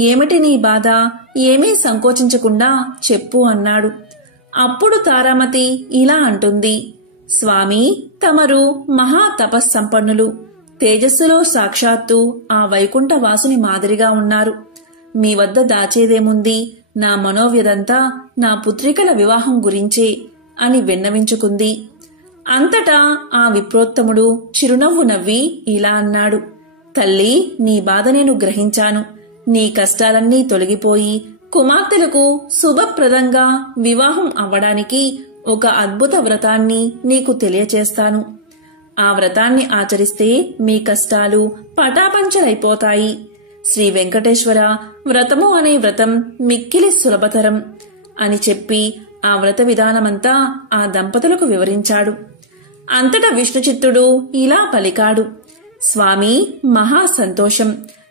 ఏమిటి నీ బాధ? ఏమీ సంకోచించకుండా చెప్పు అన్నాడు. అప్పుడు తారామతి ఇలా అంటుంది. స్వామి, తమరు మహా తపస్సంపన్నులు. తేజస్సులో సాక్షాత్తు ఆ వైకుంఠవాసుని మాదిరిగా ఉన్నారు. మీ వద్ద దాచేదేముంది? నా మనోవ్యదంతా నా పుత్రికల వివాహం గురించే అని విన్నవించుకుంది. అంతటా ఆ విప్రోత్తముడు చిరునవ్వు నవ్వి ఇలా అన్నాడు. తల్లి, నీ బాధ నేను గ్రహించాను. నీ కష్టాలన్నీ తొలగిపోయి కుమార్తెలకు శుభప్రదంగా వివాహం అవ్వడానికి ఒక అద్భుత వ్రతాన్ని నీకు తెలియచేస్తాను. ఆ వ్రతాన్ని ఆచరిస్తే మీ కష్టాలు పటాపంచలైపోతాయి. శ్రీ వెంకటేశ్వర వ్రతము అనే వ్రతం మిక్కిలి సులభతరం అని చెప్పి ఆ వ్రత విధానమంతా ఆ దంపతులకు వివరించాడు. అంతటా విష్ణుచిత్తుడు ఇలా పలికాడు. స్వామి, మహా సంతోషం.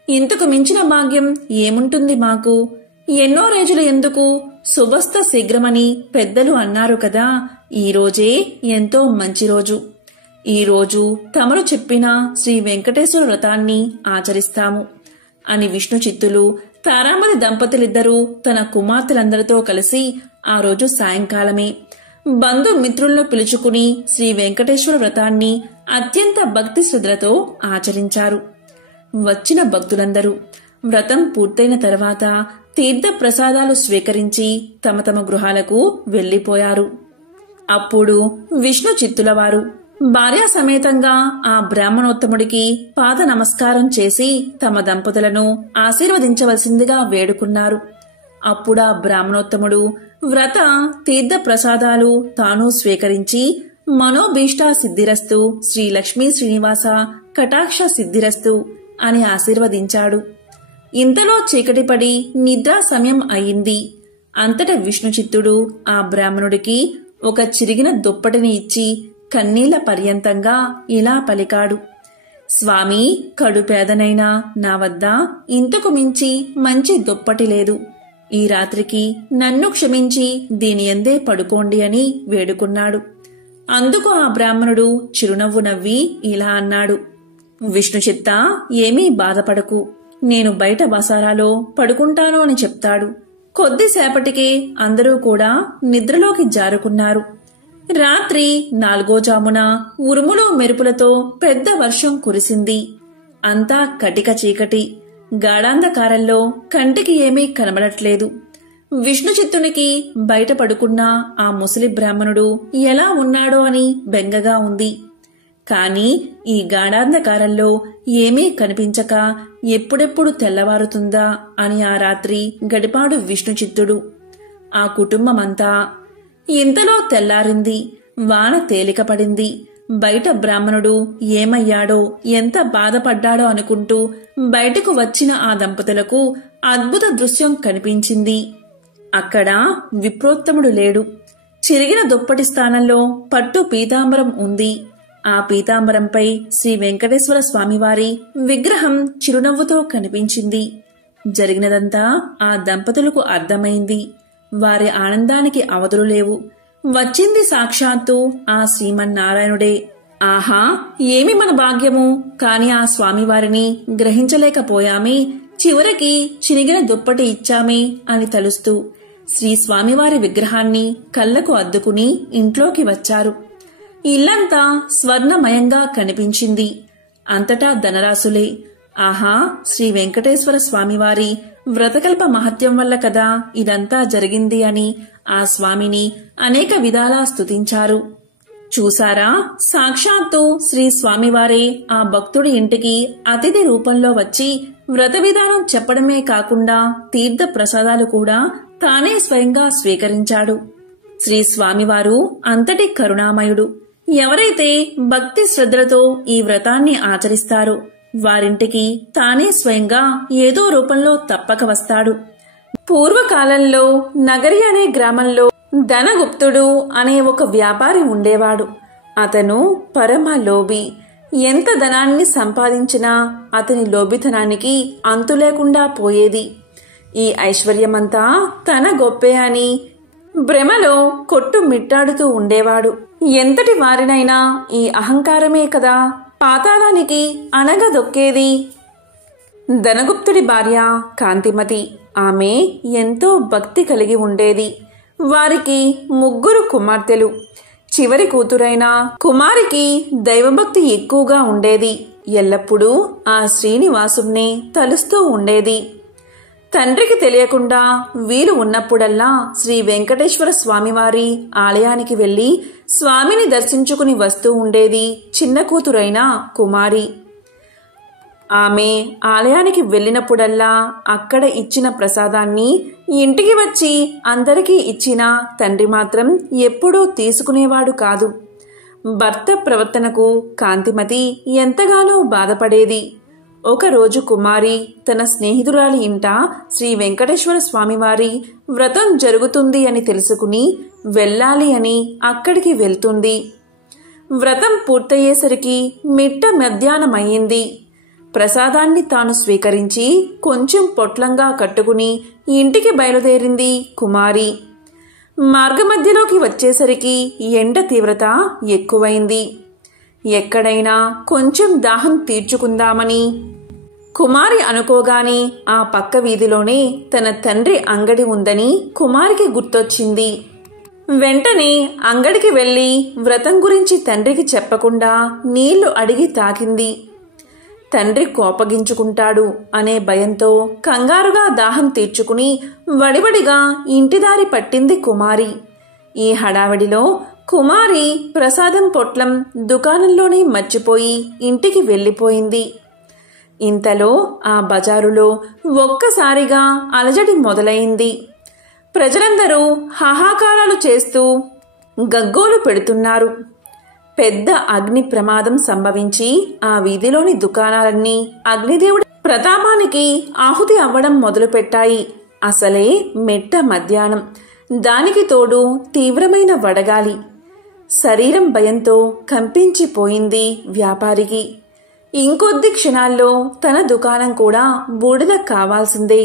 ఇంతకు మించిన భాగ్యం ఏముంటుంది మాకు? ఎన్నో రోజులు ఎందుకు, శుభస్థ శీఘ్రమని పెద్దలు అన్నారు కదా. ఈ రోజే ఎంతో మంచి రోజు. ఈ రోజు తమరు చెప్పిన శ్రీ వెంకటేశ్వర వ్రతాన్ని ఆచరిస్తాము అని విష్ణుచిత్తులు తారామతి దంపతులిద్దరూ తన కుమార్తెలందరితో కలిసి ఆ రోజు సాయంకాలమే బంధుమిత్రులను పిలుచుకుని శ్రీ వెంకటేశ్వర వ్రతాన్ని అత్యంత భక్తి శ్రద్ధలతో ఆచరించారు. వచ్చిన భక్తులందరూ వ్రతం పూర్తయిన తర్వాత తీర్థ ప్రసాదాలు స్వీకరించి తమ తమ గృహాలకు వెళ్లిపోయారు. అప్పుడు విష్ణుచిత్తులవారు భార్యా సమేతంగా ఆ బ్రాహ్మణోత్తముడికి పాద నమస్కారం చేసి తమ దంపతులను ఆశీర్వదించవలసిందిగా వేడుకున్నారు. అప్పుడా బ్రాహ్మణోత్తముడు వ్రత తీర్థ ప్రసాదాలు తాను స్వీకరించి మనోభీష్టా సిద్ధిరస్తు, శ్రీ లక్ష్మీ శ్రీనివాస కటాక్ష సిద్ధిరస్తు అని ఆశీర్వదించాడు. ఇంతలో చీకటిపడి నిద్రా సమయం అయింది. అంతటా విష్ణుచిత్తుడు ఆ బ్రాహ్మణుడికి ఒక చిరిగిన దుప్పటిని ఇచ్చి కన్నీళ్ల పర్యంతంగా ఇలా పలికాడు. స్వామి, కడుపేదనైనా నా వద్ద ఇంతకు మించి మంచి దుప్పటి లేదు. ఈ రాత్రికి నన్ను క్షమించి దీని యందే పడుకోండి అని వేడుకున్నాడు. అందుకు ఆ బ్రాహ్మణుడు చిరునవ్వు నవ్వి ఇలా అన్నాడు. విష్ణుచిత్త, ఏమీ బాధపడకు. నేను బయట వసారాలో పడుకుంటాను అని చెప్తాడు. కొద్దిసేపటికే అందరూ కూడా నిద్రలోకి జారుకున్నారు. రాత్రి 4వ జామున ఉరుములు మెరుపులతో పెద్ద వర్షం కురిసింది. అంతా కటిక చీకటి. గాఢాంధకారంలో కంటికి ఏమీ కనబడట్లేదు. విష్ణుచిత్తునికి బయట పడుకున్న ఆ ముసలి బ్రాహ్మణుడు ఎలా ఉన్నాడో అని బెంగగా ఉంది. కాని ఈ గాఢాంధకారంలో ఏమీ కనిపించక ఎప్పుడెప్పుడు తెల్లవారుతుందా అని ఆ రాత్రి గడిపాడు విష్ణుచిత్తుడు. ఆ కుటుంబమంతా. ఇంతలో తెల్లారింది. వాన తేలిక పడింది. బయట బ్రాహ్మణుడు ఏమయ్యాడో, ఎంత బాధపడ్డాడో అనుకుంటూ బయటకు వచ్చిన ఆ దంపతులకు అద్భుత దృశ్యం కనిపించింది. అక్కడ విప్రోత్తముడు లేడు. చిరిగిన దుప్పటి స్థానంలో పట్టు పీతాంబరం ఉంది. ఆ పీతాంబరంపై శ్రీ వెంకటేశ్వర స్వామివారి విగ్రహం చిరునవ్వుతో కనిపించింది. జరిగినదంతా ఆ దంపతులకు అర్థమైంది. వారి ఆనందానికి అవధులు లేవు. వచ్చింది సాక్షాత్తు ఆ శ్రీమన్నారాయణుడే. ఆహా, ఏమి మన భాగ్యము! కాని ఆ స్వామివారిని గ్రహించలేకపోయామే. చివరికి చినిగిన దుప్పటి ఇచ్చామే అని తలుస్తూ శ్రీ స్వామివారి విగ్రహాన్ని కళ్లకు అద్దుకుని ఇంట్లోకి వచ్చారు. ఇల్లంతా స్వర్ణమయంగా కనిపించింది. అంతటా ధనరాశులే. ఆహా, శ్రీ వెంకటేశ్వర స్వామివారి వ్రతకల్ప మహత్యం వల్ల కదా ఇదంతా జరిగింది అని ఆ స్వామిని అనేక విధాలా స్తుతించారు. చూసారా, సాక్షాత్తు శ్రీ స్వామివారే ఆ భక్తుడి ఇంటికి అతిథి రూపంలో వచ్చి వ్రత విధానం చెప్పడమే కాకుండా తీర్థ ప్రసాదాలు కూడా తానే స్వయంగా స్వీకరించాడు. శ్రీ స్వామివారు అంతటి కరుణామయుడు. ఎవరైతే భక్తి శ్రద్ధలతో ఈ వ్రతాన్ని ఆచరిస్తారో వారింటికి తానే స్వయంగా ఏదో రూపంలో తప్పక వస్తాడు. పూర్వకాలంలో నగరి అనే గ్రామంలో ధనగుప్తుడు అనే ఒక వ్యాపారి ఉండేవాడు. అతను పరమ లోభి. ఎంత ధనాన్ని సంపాదించినా అతని లోభితనానికి అంతులేకుండా పోయేది. ఈ ఐశ్వర్యమంతా తన గొప్పే అని భ్రమలో కొట్టుమిట్టాడుతూ ఉండేవాడు. ఎంతటి వారినైనా ఈ అహంకారమే కదా పాతాళానికి అణగదొక్కేది. ధనగుప్తుడి భార్య కాంతిమతి. ఆమె ఎంతో భక్తి కలిగి ఉండేది. వారికి 3 కుమార్తెలు. చివరి కూతురైన కుమారికి దైవభక్తి ఎక్కువగా ఉండేది. ఎల్లప్పుడూ ఆ శ్రీనివాసుణ్ణి తలుస్తూ ఉండేది. తండ్రికి తెలియకుండా వీలు ఉన్నప్పుడల్లా శ్రీ వెంకటేశ్వర స్వామివారి ఆలయానికి వెళ్లి స్వామిని దర్శించుకుని వస్తూ ఉండేది చిన్న కూతురైన కుమారి. ఆమె ఆలయానికి వెళ్లినప్పుడల్లా అక్కడ ఇచ్చిన ప్రసాదాన్ని ఇంటికి వచ్చి అందరికీ ఇచ్చిన తండ్రి మాత్రం ఎప్పుడూ తీసుకునేవాడు కాదు. భర్త ప్రవర్తనకు కాంతిమతి ఎంతగానో బాధపడేది. ఒకరోజు కుమారి తన స్నేహితురాలి ఇంట శ్రీ వెంకటేశ్వర స్వామివారి వ్రతం జరుగుతుంది అని తెలుసుకుని వెళ్ళాలి అని అక్కడికి వెళ్తుంది. వ్రతం పూర్తయ్యేసరికి మిట్ట మధ్యాహ్నమయ్యింది. ప్రసాదాన్ని తాను స్వీకరించి కొంచెం పొట్లంగా కట్టుకుని ఇంటికి బయలుదేరింది కుమారి. మార్గమధ్యలోకి వచ్చేసరికి ఎండ తీవ్రత ఎక్కువైంది. ఎక్కడైనా కొంచెం దాహం తీర్చుకుందామని కుమారి అనుకోగానే ఆ పక్క వీధిలోనే తన తండ్రి అంగడి ఉందని కుమారికి గుర్తొచ్చింది. వెంటనే అంగడికి వెళ్లి వ్రతం గురించి తండ్రికి చెప్పకుండా నీళ్లు అడిగి తాకింది. తండ్రి కోపగించుకుంటాడు అనే భయంతో కంగారుగా దాహం తీర్చుకుని వడివడిగా ఇంటిదారి పట్టింది కుమారి. ఈ హడావిడిలో కుమారి ప్రసాదం పొట్లం దుకాణంలోనే మర్చిపోయి ఇంటికి వెళ్లిపోయింది. ఇంతలో ఆ బజారులో ఒక్కసారిగా అలజడి మొదలైంది. ప్రజలందరూ హాహాకారాలు చేస్తూ గగ్గోలు పెడుతున్నారు. పెద్ద అగ్ని ప్రమాదం సంభవించి ఆ వీధిలోని దుకాణాలన్నీ అగ్నిదేవుడి ప్రతాపానికి ఆహుతి అవ్వడం మొదలుపెట్టాయి. అసలే మెట్ట మధ్యాహ్నం. దానికి తోడు తీవ్రమైన వడగాలి. శరీరం భయంతో కంపించిపోయింది వ్యాపారికి. ఇంకొద్ది క్షణాల్లో తన దుకాణం కూడా బూడిద కావాల్సిందే.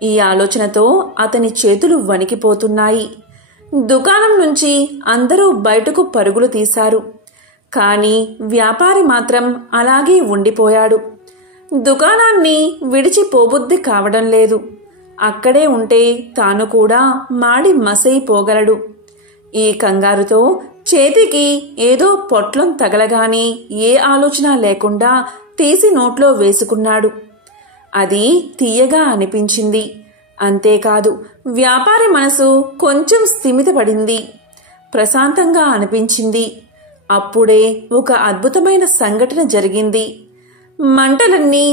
ఈ ఆలోచనతో అతని చేతులు వణికిపోతున్నాయి. దుకాణం నుంచి అందరూ బయటకు పరుగులు తీశారు. కాని వ్యాపారి మాత్రం అలాగే ఉండిపోయాడు. దుకాణాన్ని విడిచిపోబుద్ధి కావడం లేదు. అక్కడే ఉంటే తాను కూడా మాడి మసైపోగలడు. ఈ కంగారుతో చేతికి ఏదో పొట్లం తగలగానే ఏ ఆలోచన లేకుండా తీసి నోట్లో వేసుకున్నాడు. అది తీయగా అనిపించింది. అంతేకాదు వ్యాపారి మనసు కొంచెం స్థిమితపడింది, ప్రశాంతంగా అనిపించింది. అప్పుడే ఒక అద్భుతమైన సంఘటన జరిగింది. మంటలన్నీ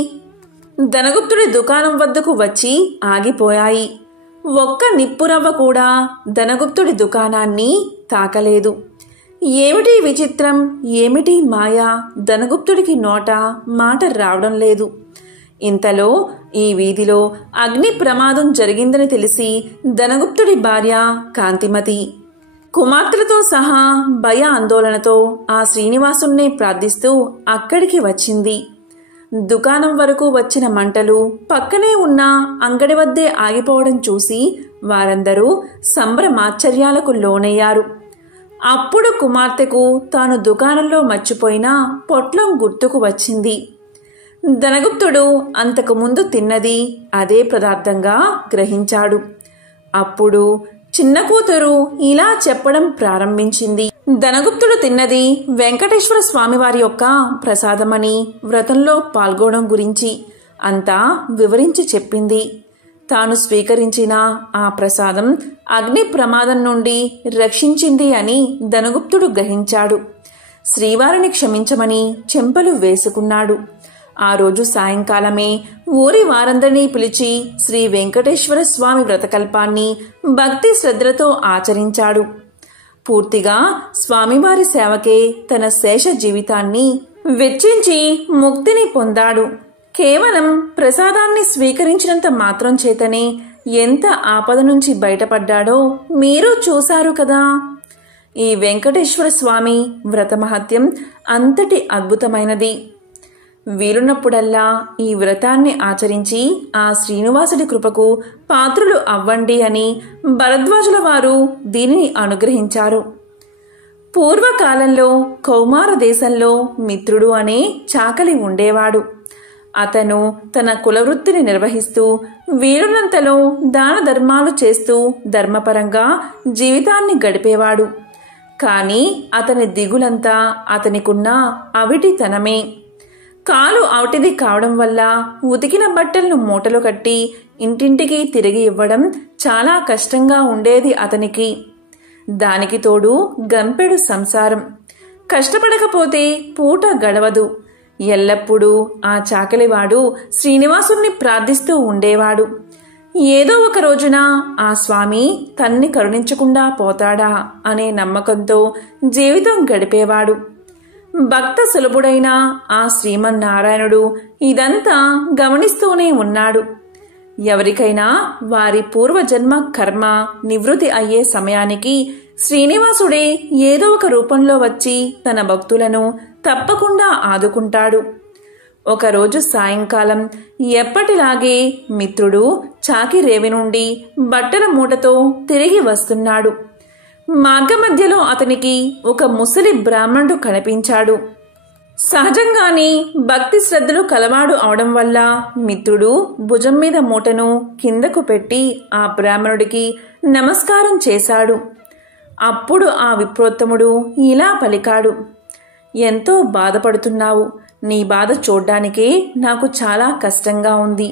ధనగుప్తుడి దుకాణం వద్దకు వచ్చి ఆగిపోయాయి. ఒక్క నిప్పురవ్వ కూడా ధనగుప్తుడి దుకాణాన్ని తాకలేదు. ఏమిటి విచిత్రం, ఏమిటి మాయ? ధనగుప్తుడికి నోట మాట రావడం లేదు. ఇంతలో ఈ వీధిలో అగ్ని ప్రమాదం జరిగిందని తెలిసి ధనగుప్తుడి భార్య కాంతిమతి కుమార్తెలతో సహా భయ ఆందోళనతో ఆ శ్రీనివాసుణ్ణి ప్రార్థిస్తూ అక్కడికి వచ్చింది. దుకాణం వరకు వచ్చిన మంటలు పక్కనే ఉన్న అంగడి వద్దే ఆగిపోవడం చూసి వారందరూ సంభ్రమాశ్చర్యాలకు లోనయ్యారు. అప్పుడు కుమార్తెకు తాను దుకాణంలో మర్చిపోయిన పొట్లం గుర్తుకు వచ్చింది. ధనగుప్తుడు అంతకుముందు తిన్నది అదే పదార్థంగా గ్రహించాడు. అప్పుడు చిన్న కూతురు ఇలా చెప్పడం ప్రారంభించింది. ధనగుప్తుడు తిన్నది వెంకటేశ్వర స్వామివారి యొక్క ప్రసాదమని, వ్రతంలో పాల్గొనడం గురించి అంతా వివరించి చెప్పింది. తాను స్వీకరించిన ఆ ప్రసాదం అగ్ని ప్రమాదం నుండి రక్షించింది అని ధనగుప్తుడు గ్రహించాడు. శ్రీవారిని క్షమించమని చెంపలు వేసుకున్నాడు. ఆ రోజు సాయంకాలమే ఊరి వారందరినీ పిలిచి శ్రీ వెంకటేశ్వర స్వామి వ్రతకల్పాన్ని భక్తి శ్రద్ధలతో ఆచరించాడు. పూర్తిగా స్వామివారి సేవకే తన శేష జీవితాన్ని వెచ్చించి ముక్తిని పొందాడు. కేవలం ప్రసాదాన్ని స్వీకరించినంత మాత్రం చేతనే ఎంత ఆపద నుంచి బయటపడ్డాడో మీరు చూశారు కదా. ఈ వెంకటేశ్వర స్వామి వ్రతమహత్యం అంతటి అద్భుతమైనది. వీలున్నప్పుడల్లా ఈ వ్రతాన్ని ఆచరించి ఆ శ్రీనివాసుడి కృపకు పాత్రులు అవ్వండి అని భరద్వాజుల వారు దీనిని అనుగ్రహించారు. పూర్వకాలంలో కౌమార దేశంలో మిత్రుడు అనే చాకలి ఉండేవాడు. అతను తన కులవృత్తిని నిర్వహిస్తూ వీలున్నంతలో దాన ధర్మాలు చేస్తూ ధర్మపరంగా జీవితాన్ని గడిపేవాడు. కాని అతని దిగులంతా అతనికున్న అవిటితనమే. కాలు అవటిది కావడం వల్ల ఉతికిన బట్టలను మూటలు కట్టి ఇంటింటికి తిరిగి ఇవ్వడం చాలా కష్టంగా ఉండేది అతనికి. దానికి తోడు గంపెడు సంసారం. కష్టపడకపోతే పూట గడవదు. ఎల్లప్పుడూ ఆ చాకలివాడు శ్రీనివాసుణ్ణి ప్రార్థిస్తూ ఉండేవాడు. ఏదో ఒక రోజున ఆ స్వామి తన్ని కరుణించకుండా పోతాడా అనే నమ్మకంతో జీవితం గడిపేవాడు. భక్త సులభుడైన ఆ శ్రీమన్నారాయణుడు ఇదంతా గమనిస్తూనే ఉన్నాడు. ఎవరికైనా వారి పూర్వజన్మ కర్మ నివృత్తి అయ్యే సమయానికి శ్రీనివాసుడే ఏదో ఒక రూపంలో వచ్చి తన భక్తులను తప్పకుండా ఆదుకుంటాడు. ఒకరోజు సాయంకాలం ఎప్పటిలాగే మిత్రుడు చాకిరేవి నుండి బట్టల మూటతో తిరిగి వస్తున్నాడు. మార్గమధ్యలో అతనికి ఒక ముసలి బ్రాహ్మణుడు కనిపించాడు. సహజంగానే భక్తి శ్రద్ధలు కలవాడు అవడం వల్ల మిత్రుడు భుజం మీద మూటను కిందకు పెట్టి ఆ బ్రాహ్మణుడికి నమస్కారం చేశాడు. అప్పుడు ఆ విప్రోత్తముడు ఇలా పలికాడు, ఎంతో బాధపడుతున్నావు. నీ బాధ చూడ్డానికే నాకు చాలా కష్టంగా ఉంది.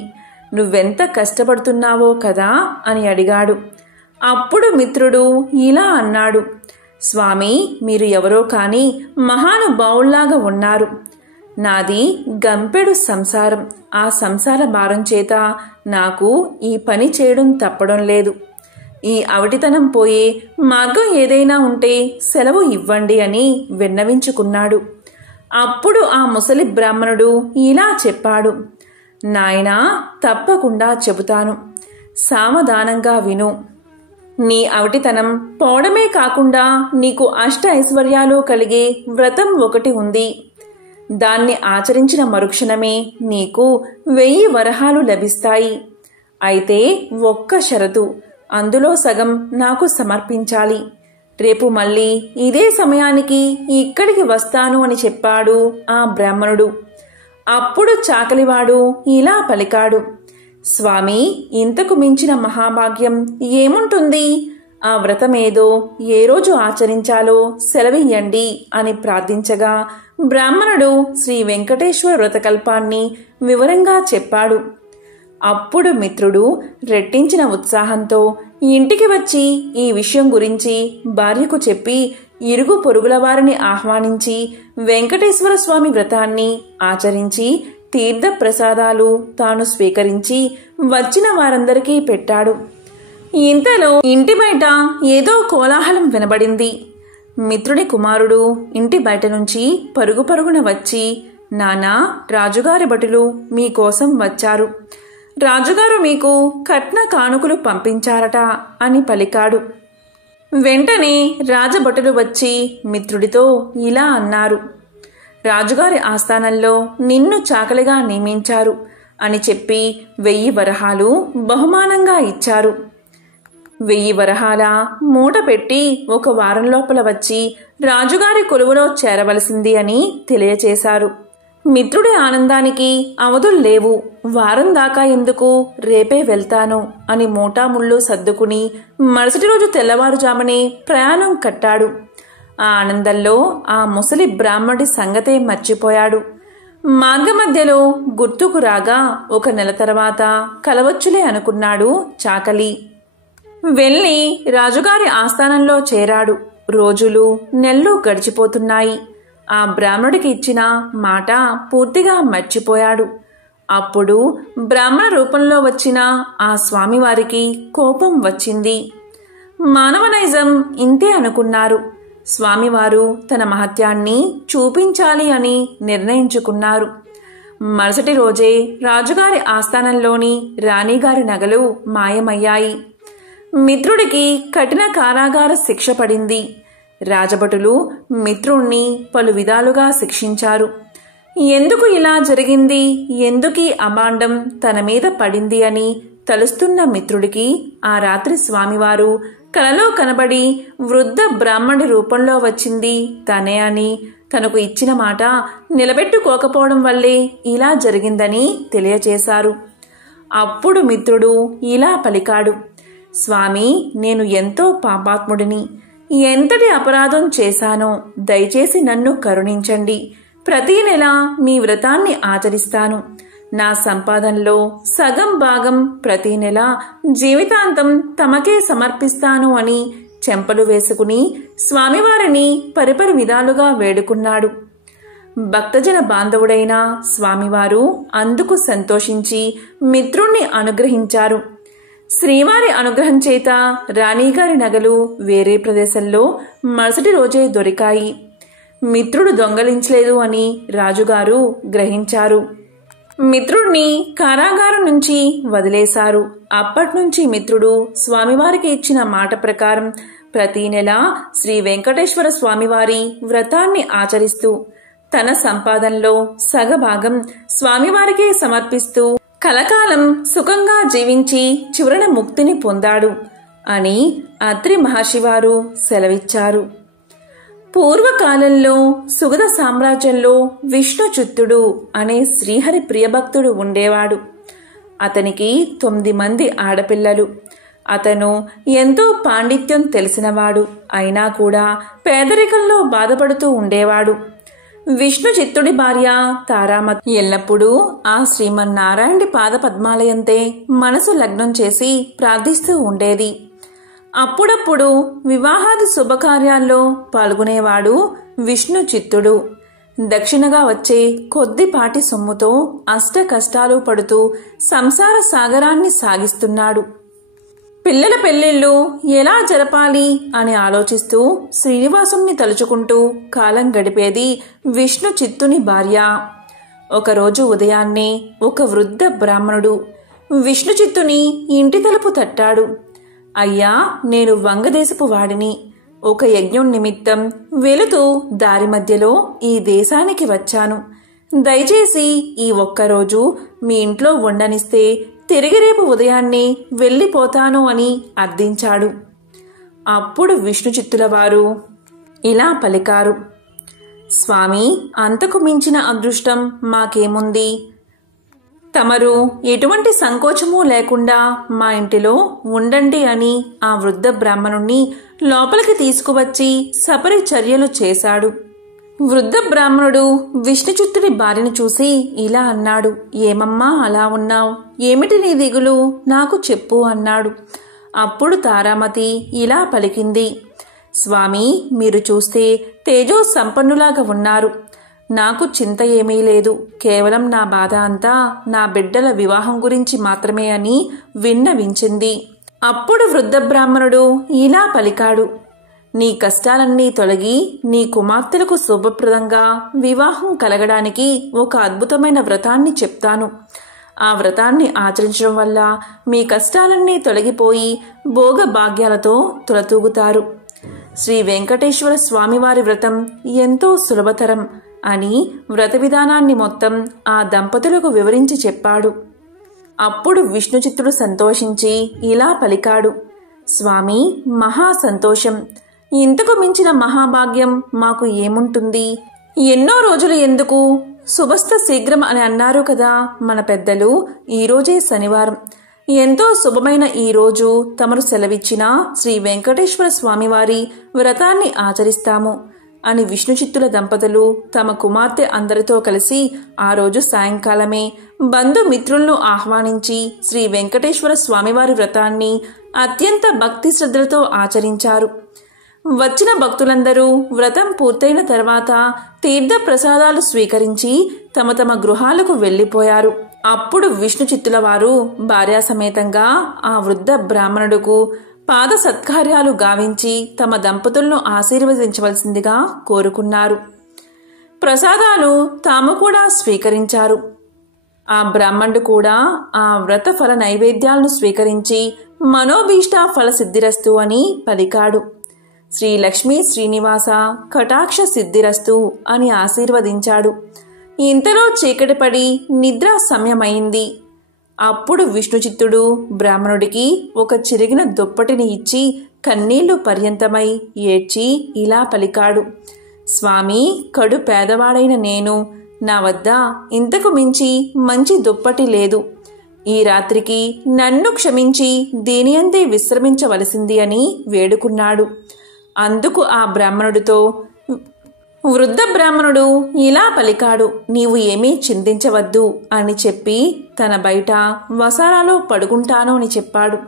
నువ్వెంత కష్టపడుతున్నావో కదా అని అడిగాడు. అప్పుడు మిత్రుడు ఇలా అన్నాడు, స్వామి, మీరు ఎవరో కాని మహానుభావుల్లాగా ఉన్నారు. నాది గంపెడు సంసారం. ఆ సంసార భారం చేత నాకు ఈ పని చేయడం తప్పడం లేదు. ఈ అవటితనం పోయే మార్గం ఏదైనా ఉంటే సెలవు ఇవ్వండి అని విన్నవించుకున్నాడు. అప్పుడు ఆ ముసలి బ్రాహ్మణుడు ఇలా చెప్పాడు, నాయనా, తప్పకుండా చెబుతాను. సావధానంగా విను. నీ అవటితనం పోవడమే కాకుండా నీకు అష్ట ఐశ్వర్యాలు కలిగే వ్రతం ఒకటి ఉంది. దాన్ని ఆచరించిన మరుక్షణమే నీకు 1000 వరహాలు లభిస్తాయి. అయితే ఒక్క షరతు, అందులో సగం నాకు సమర్పించాలి. రేపు మళ్ళీ ఇదే సమయానికి ఇక్కడికి వస్తాను అని చెప్పాడు ఆ బ్రాహ్మణుడు. అప్పుడు చాకలివాడు ఇలా పలికాడు, స్వామి, ఇంతకు మించిన మహాభాగ్యం ఏముంటుంది? ఆ వ్రతమేదో ఏ రోజు ఆచరించాలో సెలవియ్యండి అని ప్రార్థించగా బ్రాహ్మణుడు శ్రీ వెంకటేశ్వర వ్రతకల్పాన్ని వివరంగా చెప్పాడు. అప్పుడు మిత్రుడు రెట్టించిన ఉత్సాహంతో ఇంటికి వచ్చి ఈ విషయం గురించి భార్యకు చెప్పి ఇరుగు పొరుగుల వారిని ఆహ్వానించి వెంకటేశ్వర స్వామి వ్రతాన్ని ఆచరించి తీర్థ ప్రసాదాలు తాను స్వీకరించి వచ్చిన వారందరికీ పెట్టాడు. ఇంతలో ఇంటి బయట ఏదో కోలాహలం వినబడింది. మిత్రుడి కుమారుడు ఇంటి బయట నుంచి పరుగు పరుగున వచ్చి, నానా, రాజుగారి భటులు మీకోసం వచ్చారు. రాజుగారు మీకు కట్న కానుకలు పంపించారట అని పలికాడు. వెంటనే రాజభటులు వచ్చి మిత్రుడితో ఇలా అన్నారు, రాజుగారి ఆస్థానంలో నిన్ను చాకలిగా నియమించారు అని చెప్పి 1000 వరహాలు బహుమానంగా ఇచ్చారు. 1000 వరహాల మూట పెట్టి 1 వారం లోపల వచ్చి రాజుగారి కొలువులో చేరవలసింది అని తెలియచేశారు. మిత్రుడి ఆనందానికి అవధులు లేవు. వారం దాకా ఎందుకు, రేపే వెళ్తాను అని మూటాముళ్ళు సర్దుకుని మరుసటి రోజు తెల్లవారుజామునే ప్రయాణం కట్టాడు. ఆ ఆనందంలో ఆ ముసలి బ్రాహ్మడి సంగతే మర్చిపోయాడు. మార్గమధ్యలో గుర్తుకు రాగా 1 నెల తర్వాత కలవచ్చులే అనుకున్నాడు చాకలి. వెళ్ళి రాజుగారి ఆస్థానంలో చేరాడు. రోజులు నెలలు గడిచిపోతున్నాయి. ఆ బ్రాహ్మణుడికి ఇచ్చిన మాట పూర్తిగా మర్చిపోయాడు. అప్పుడు బ్రాహ్మణ రూపంలో వచ్చిన ఆ స్వామివారికి కోపం వచ్చింది. మానవ నైజం ఇంతే అనుకున్నారు. స్వామివారు తన మహత్యాన్ని చూపించాలి అని నిర్ణయించుకున్నారు. మరుసటి రోజే రాజుగారి ఆస్థానంలోని రాణిగారి నగలు మాయమయ్యాయి. మిత్రుడికి కఠిన కారాగార శిక్ష పడింది. రాజభటులు మిత్రుణ్ణి పలు విధాలుగా శిక్షించారు. ఎందుకు ఇలా జరిగింది, ఎందుకీ అభాండం తన మీద పడింది అని తలుస్తున్న మిత్రుడికి ఆ రాత్రి స్వామివారు కలలో కనబడి వృద్ధ బ్రాహ్మణి రూపంలో వచ్చింది తనే అని, తనకు ఇచ్చిన మాట నిలబెట్టుకోకపోవడం వల్లే ఇలా జరిగిందని తెలియచేశారు. అప్పుడు మిత్రుడు ఇలా పలికాడు, స్వామి, నేను ఎంతో పాపాత్ముడిని. ఎంతటి అపరాధం చేశానో దయచేసి నన్ను కరుణించండి. ప్రతి నెల మీ వ్రతాన్ని ఆచరిస్తాను. నా సంపాదనలో సగం భాగం ప్రతి నెల జీవితాంతం తమకే సమర్పిస్తాను అని చెంపలు వేసుకుని స్వామివారిని పరిపరి విధాలుగా వేడుకున్నాడు. భక్తజన బాంధవుడైన స్వామివారు అందుకు సంతోషించి మిత్రుణ్ణి అనుగ్రహించారు. శ్రీవారి అనుగ్రహం చేత రాణిగారి నగలు వేరే ప్రదేశంలో మరుసటి రోజే దొరికాయి. మిత్రుడు దొంగలించలేదు అని రాజుగారు గ్రహించారు. మిత్రుడిని కారాగారం నుంచి వదిలేశారు. అప్పట్నుంచి మిత్రుడు స్వామివారికి ఇచ్చిన మాట ప్రకారం ప్రతి నెల శ్రీ వెంకటేశ్వర స్వామివారి వ్రతాన్ని ఆచరిస్తూ తన సంపాదనలో సగభాగం స్వామివారికే సమర్పిస్తూ కలకాలం సుఖంగా జీవించి చివరన ముక్తిని పొందాడు అని అత్రి మహర్షివారు సెలవిచ్చారు. పూర్వకాలంలో సుగద సామ్రాజ్యంలో విష్ణుచిత్తుడు అనే శ్రీహరి ప్రియభక్తుడు ఉండేవాడు. అతనికి 9 మంది ఆడపిల్లలు. అతను ఎంతో పాండిత్యం తెలిసినవాడు. అయినా కూడా పేదరికంలో బాధపడుతూ ఉండేవాడు. విష్ణు చిత్తుడి భార్య తారామతి ఎల్లప్పుడూ ఆ శ్రీమన్నారాయణుడి పాదపద్మాలయంతే మనసు లగ్నం చేసి ప్రార్థిస్తూ ఉండేది. అప్పుడప్పుడు వివాహాది శుభకార్యాల్లో పాల్గొనేవాడు విష్ణు చిత్తుడు. దక్షిణగా వచ్చే కొద్దిపాటి సొమ్ముతో అష్ట కష్టాలు పడుతూ సంసార సాగరాన్ని సాగిస్తున్నాడు. పిల్లల పెళ్లిళ్ళు ఎలా జరపాలి అని ఆలోచిస్తూ శ్రీనివాసుని తలుచుకుంటూ కాలం గడిపేది విష్ణు చిత్తుని భార్య. ఒకరోజు ఉదయాన్నే ఒక వృద్ధ బ్రాహ్మణుడు విష్ణు చిత్తుని ఇంటి తలుపు తట్టాడు. అయ్యా, నేను వంగదేశపు వాడిని. ఒక యజ్ఞం నిమిత్తం వెళుతూ దారి మధ్యలో ఈ దేశానికి వచ్చాను. దయచేసి ఈ ఒక్కరోజు మీ ఇంట్లో ఉండనిస్తే తిరిగి రేపు ఉదయాన్నే వెళ్ళిపోతాను అని అర్థించాడు. అప్పుడు విష్ణు చిత్తుల వారు ఇలా పలికారు, స్వామి, అంతకు మించిన అదృష్టం మాకేముంది? తమరు ఎటువంటి సంకోచమూ లేకుండా మా ఇంటిలో ఉండండి అని ఆ వృద్ధ బ్రాహ్మణుణ్ణి లోపలికి తీసుకువచ్చి సపరి చర్యలు చేశాడు. వృద్ధ బ్రాహ్మణుడు విష్ణుచిత్తుడి భార్యను చూసి ఇలా అన్నాడు, ఏమమ్మా అలా ఉన్నావు? ఏమిటి నీ దిగులు? నాకు చెప్పు అన్నాడు. అప్పుడు తారామతి ఇలా పలికింది, స్వామి, మీరు చూస్తే తేజో సంపన్నులాగా ఉన్నారు. నాకు చింత ఏమీ లేదు. కేవలం నా బాధ అంతా నా బిడ్డల వివాహం గురించి మాత్రమే అని విన్నవించింది. అప్పుడు వృద్ధ బ్రాహ్మణుడు ఇలా పలికాడు, నీ కష్టాలన్నీ తొలగి నీ కుమార్తెలకు శుభప్రదంగా వివాహం కలగడానికి ఒక అద్భుతమైన వ్రతాన్ని చెప్తాను. ఆ వ్రతాన్ని ఆచరించడం వల్ల మీ కష్టాలన్నీ తొలగిపోయి భోగ భాగ్యాలతో తులతూగుతారు. శ్రీ వెంకటేశ్వర స్వామివారి వ్రతం ఎంతో సులభతరం అని వ్రత విధానాన్ని మొత్తం ఆ దంపతులకు వివరించి చెప్పాడు. అప్పుడు విష్ణుచిత్తుడు సంతోషించి ఇలా పలికాడు, స్వామి, మహా సంతోషం. ఇంతకు మించిన మహాభాగ్యం మాకు ఏముంటుంది? ఎన్నో రోజులు ఎందుకు, శుభస్థ శీఘ్రం అని అన్నారు కదా మన పెద్దలు. ఈరోజే శనివారం. ఎంతో శుభమైన ఈ రోజు తమరు సెలవిచ్చిన శ్రీ వెంకటేశ్వర స్వామివారి వ్రతాన్ని ఆచరిస్తాము అని విష్ణుచిత్తుల దంపతులు తమ కుమార్తె అందరితో కలిసి ఆ రోజు సాయంకాలమే బంధుమిత్రులను ఆహ్వానించి శ్రీ వెంకటేశ్వర స్వామివారి వ్రతాన్ని అత్యంత భక్తి శ్రద్ధలతో ఆచరించారు. వచ్చిన భక్తులందరూ వ్రతం పూర్తయిన తర్వాత తీర్థ ప్రసాదాలు స్వీకరించి తమ తమ గృహాలకు వెళ్లిపోయారు. అప్పుడు విష్ణుచిత్తుల వారు భార్యాసమేతంగా ఆ వృద్ధ బ్రాహ్మణుడుకు పాద సత్కార్యాలు గావించి తమ దంపతులను ఆశీర్వదించవలసిందిగా కోరుకున్నారు. ప్రసాదాలు తాము కూడా స్వీకరించారు. ఆ బ్రాహ్మణుడు కూడా ఆ వ్రత ఫల నైవేద్యాలను స్వీకరించి మనోభీష్ట ఫల సిద్ధిరస్తు అని పలికాడు. శ్రీ లక్ష్మీ శ్రీనివాస కటాక్ష సిద్ధిరస్తు అని ఆశీర్వదించాడు. ఇంతలో చీకటి పడి నిద్ర సమయమైంది. అప్పుడు విష్ణుచిత్తుడు బ్రాహ్మణుడికి ఒక చిరిగిన దుప్పటిని ఇచ్చి కన్నీళ్లు పర్యంతమై ఏడ్చి ఇలా పలికాడు, స్వామి, కడు పేదవాడైన నేను, నా వద్ద ఇంతకు మించి మంచి దుప్పటి లేదు. ఈ రాత్రికి నన్ను క్షమించి దీనియందే విశ్రమించవలసింది అని వేడుకున్నాడు. అందుకు ఆ బ్రాహ్మణుడితో వృద్ధ బ్రాహ్మణుడు ఇలా పలికాడు, నీవు ఏమీ చింతించవద్దు అని చెప్పి తన బయట వసారాలో పడుకుంటాను అని చెప్పాడు.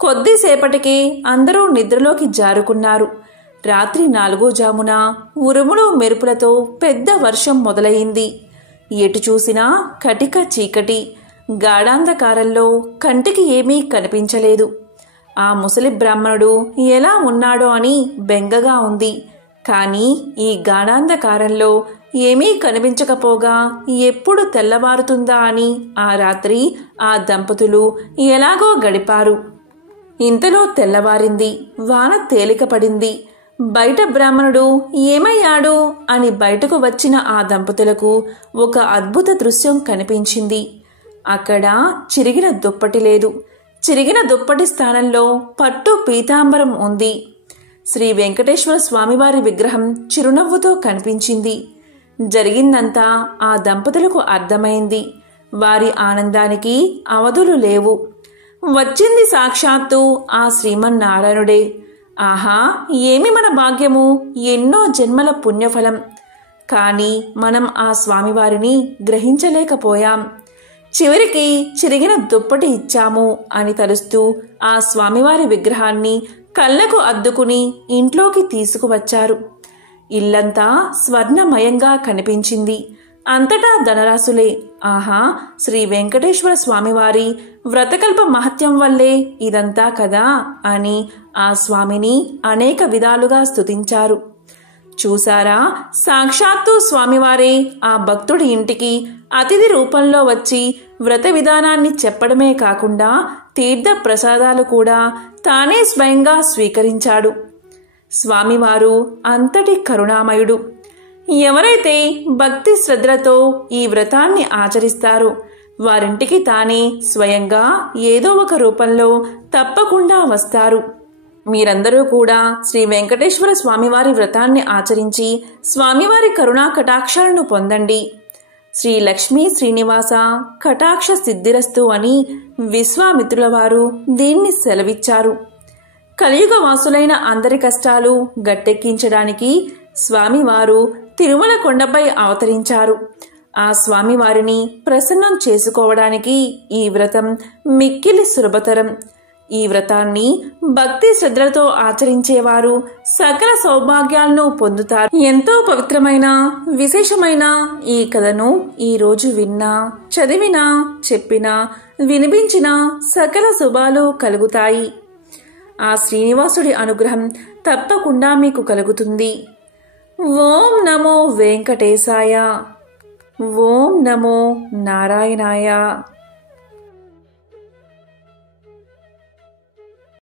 కొద్దిసేపటికే అందరూ నిద్రలోకి జారుకున్నారు. రాత్రి 4వ జామున ఉరుములు మెరుపులతో పెద్ద వర్షం మొదలయింది. ఎటు చూసినా కటిక చీకటి, గాఢాంధకారంలో కంటికి ఏమీ కనిపించలేదు. ఆ ముసలి బ్రాహ్మణుడు ఎలా ఉన్నాడో అని బెంగగా ఉంది. కానీ ఈ గాఢాంధకారంలో ఏమీ కనిపించకపోగా ఎప్పుడు తెల్లవారుతుందా అని ఆ రాత్రి ఆ దంపతులు ఎలాగో గడిపారు. ఇంతలో తెల్లవారింది. వాన తేలిక పడింది. బయట బ్రాహ్మణుడు ఏమయ్యాడు అని బయటకు వచ్చిన ఆ దంపతులకు ఒక అద్భుత దృశ్యం కనిపించింది. అక్కడ చిరిగిన దుప్పటి లేదు. చిరిగిన దుప్పటి స్థానంలో పట్టు పీతాంబరం ఉంది. శ్రీ వెంకటేశ్వర స్వామివారి విగ్రహం చిరునవ్వుతో కనిపించింది. జరిగిందంతా ఆ దంపతులకు అర్థమైంది. వారి ఆనందానికి అవధులు లేవు. వచ్చింది సాక్షాత్తు ఆ శ్రీమన్నారాయణుడే. ఆహా, ఏమి మన భాగ్యము! ఎన్నో జన్మల పుణ్యఫలం. కానీ మనం ఆ స్వామివారిని గ్రహించలేకపోయాం. చివరికి చిరిగిన దుప్పటి ఇచ్చాము అని తలుస్తూ ఆ స్వామివారి విగ్రహాన్ని కళ్ళకు అద్దుకుని ఇంట్లోకి తీసుకువచ్చారు. ఇల్లంతా స్వర్ణమయంగా కనిపించింది. అంతటా ధనరాశులే. ఆహా, శ్రీ వెంకటేశ్వర స్వామివారి వ్రతకల్ప మహత్యం వల్లే ఇదంతా కదా అని ఆ స్వామిని అనేక విధాలుగా స్తుతించారు. చూసారా, సాక్షాత్తు స్వామివారే ఆ భక్తుడి ఇంటికి అతిథి రూపంలో వచ్చి వ్రత విధానాన్ని చెప్పడమే కాకుండా తీర్థ ప్రసాదాలు కూడా తానే స్వయంగా స్వీకరించాడు. స్వామివారు అంతటి కరుణామయుడు. ఎవరైతే భక్తి శ్రద్ధలతో ఈ వ్రతాన్ని ఆచరిస్తారో వారింటికి తానే స్వయంగా ఏదో ఒక రూపంలో తప్పకుండా వస్తారు. మీరందరూ కూడా శ్రీ వెంకటేశ్వర స్వామివారి వ్రతాన్ని ఆచరించి స్వామివారి కరుణా కటాక్షాలను పొందండి. శ్రీ లక్ష్మీ శ్రీనివాస కటాక్ష సిద్ధిరస్తు అని విశ్వామిత్రుల వారు దీన్ని సెలవిచ్చారు. కలియుగ వాసులైన అందరి కష్టాలు గట్టెక్కించడానికి స్వామివారు తిరుమల కొండపై అవతరించారు. ఆ స్వామివారిని ప్రసన్నం చేసుకోవడానికి ఈ వ్రతం మిక్కిలి సులభతరం. ఈ వ్రతాన్ని భక్తి శ్రద్ధలతో ఆచరించేవారు సకల సౌభాగ్యాలను పొందుతారు. ఎంతో పవిత్రమైన విశేషమైన ఈ కథను ఈరోజు విన్నా, చదివినా, చెప్పినా, వినిపించినా సకల శుభాలు కలుగుతాయి. ఆ శ్రీనివాసుడి అనుగ్రహం తప్పకుండా మీకు కలుగుతుంది. ఓం నమో వెంకటేశాయ. ఓం నమో నారాయణాయ.